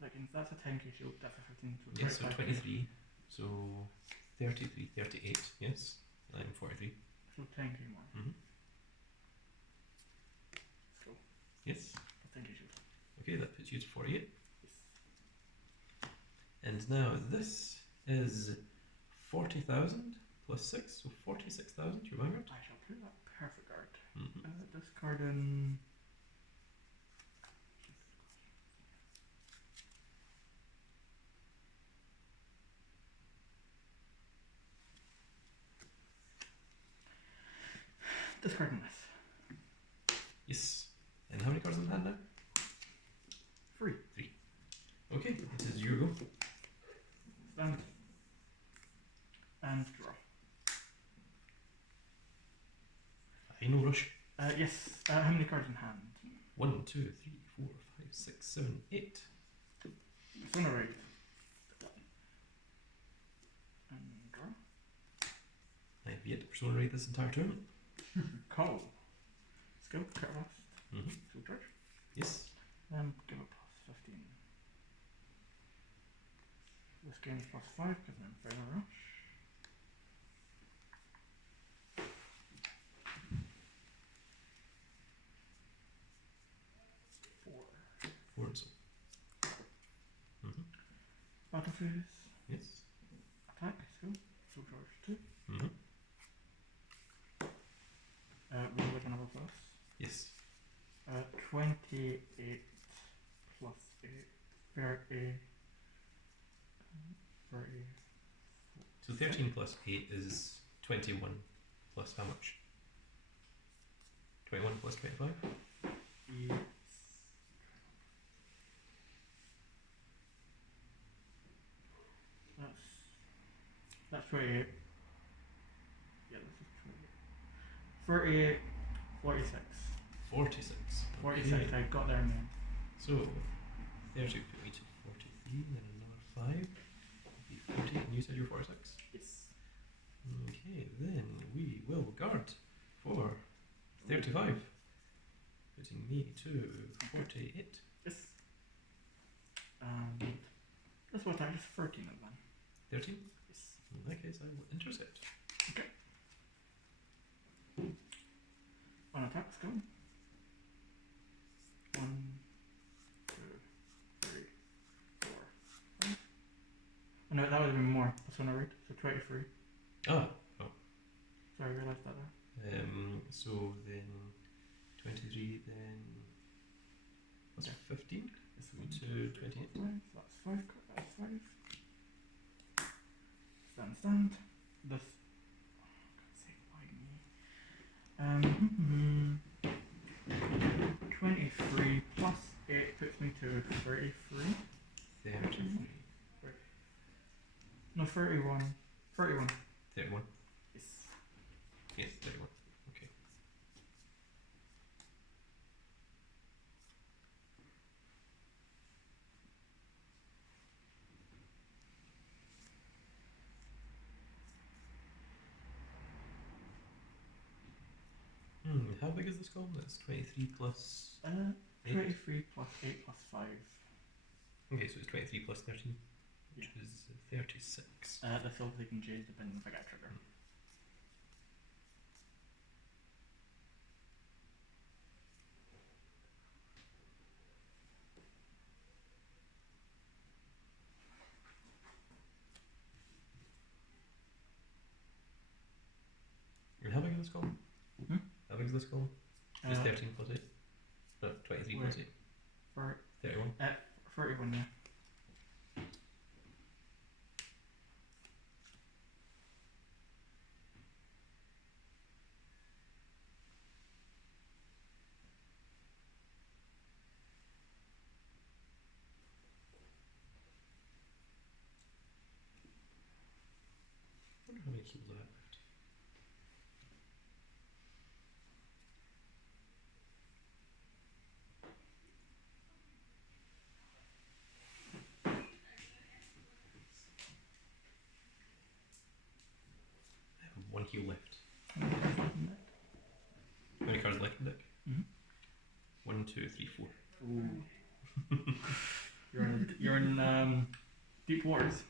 Like, that's a 10k shield, that's a 15. So Yes, so 25K. 23. So 33, 38. Yes, I'm 43. So 10k more. Skill. Yes. Plus 10k shield. Okay, that puts you to 48. Yes. And now this is 40,000 plus 6, so 46,000 to your Vanguard. I shall put that perfect guard. Mm-hmm. Discard in. Discarding this. Yes. And how many cards in hand now? 3. Okay, it is your go. Stand. And draw. I no rush. Yes. How many cards in hand? 1, 2, 3, 4, 5, 6, 7, 8. Persona Raid. And draw. I have yet to persona raid this entire tournament. Call. Skill. Card lost. Mm-hmm. So charge. Yes. Give it plus 15. This game's plus 5 because I'm in Final Rush. 4. 4 and so. Mm-hmm. Battle phase. Yes. Attack. Skill. So charge 2. Mm-hmm. Roll with another plus. Yes. 28 plus 8. 30. 30. So 13 plus 8 is 21 plus how much? 21 plus 25? Yes. That's 28. Yeah, this is 28. 38, 46. 46. 46, Okay. I got there in the end. So 30 put me to 43, then another 5. Would be 40, and you said you're 46? Yes. Okay, then we will guard for 35. Putting me to 48. Yes. This one attack is 13 of them. 13? Yes. In that case, I will intercept. One attack, skill. 1, 2, 3, 4, 5. Oh, no, that would have been more. Persona Raid, so 23. Ah, Sorry, I realised that there. so then 23, then that's Okay. 15 This to 28. So that's 5. That's 5. Stand. This. God's sake, why me? 23 plus 8 puts me to 33. 33. No, 31. 31. 31. Yes. Yes, 31. Okay. How big is this column? That's 23 plus 8. 23 plus 8 plus 5. Okay, so it's 23 plus 13, which is 36. This obviously can change depending if I get a trigger. And how big is this column? Hmm? How big is this column? Just Uh, 13 plus 8? No, 23 plus 8. for 31. 31, yeah. I wonder how many heals I have left. I have 1 heal left. How many cards left in deck? Mhm. 1, 2, 3, 4. Ooh. You're in deep waters.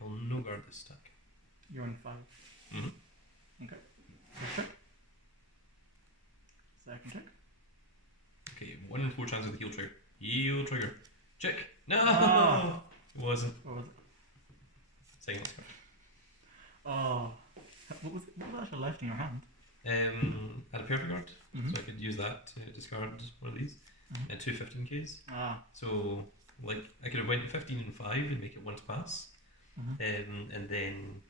I'll no guard this stack. You're on 5. Mm-hmm. Okay. First check. Second check. Okay, 1 in 4 chance of the heal trigger. Heal trigger. Check. No! Ah. It wasn't. What was it? Second last Oh. What was actually left in your hand? card. I had a perfect guard, Mhm. so I could use that to discard one of these. Mhm. And 2 15Ks. Ah. So, like, I could have went 15 and 5 and make it 1 to pass. Mhm. And then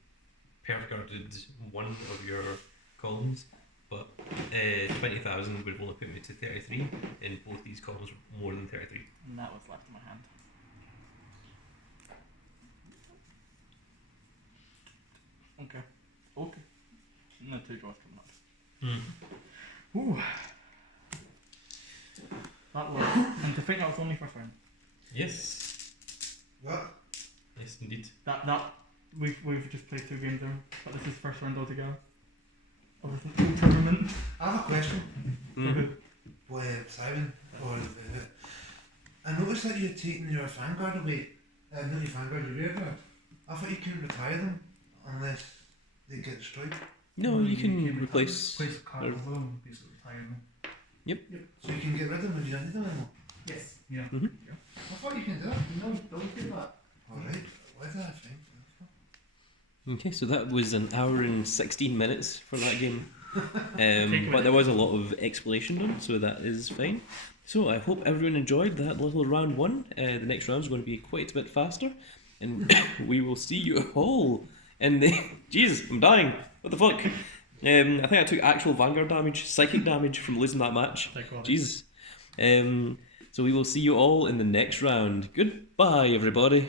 perfect guarded one of your columns, but 20,000 would have only put me to 33, and both these columns were more than 33. And that was left in my hand. Okay. Okay. No 2 draws coming up. Ooh. That was. And to think that was only first round. Yes. What? Yes, indeed. That we've just played 2 games there, but this is first round altogether. Of the full tournament. I have a question. Mhm. Boy, Simon, or I noticed that you're taking your Vanguard away. Not your Vanguard, your Rearguard. I thought you couldn't retire them unless they get destroyed. No, you can replace. Place a card over them and basically retire them. So you can get rid of them if you don't need them anymore. Yes. Yeah. I thought you can do that. No, don't do that. Alright, why did I think? Okay, so that was an hour and 16 minutes for that game. But there was a lot of explanation done, so that is fine. So I hope everyone enjoyed that little round 1. The next round is going to be quite a bit faster, and we will see you all in the. Jeez, I'm dying. What the fuck? I think I took actual Vanguard damage, psychic damage from losing that match. Jeez. So we will see you all in the next round. Goodbye, everybody.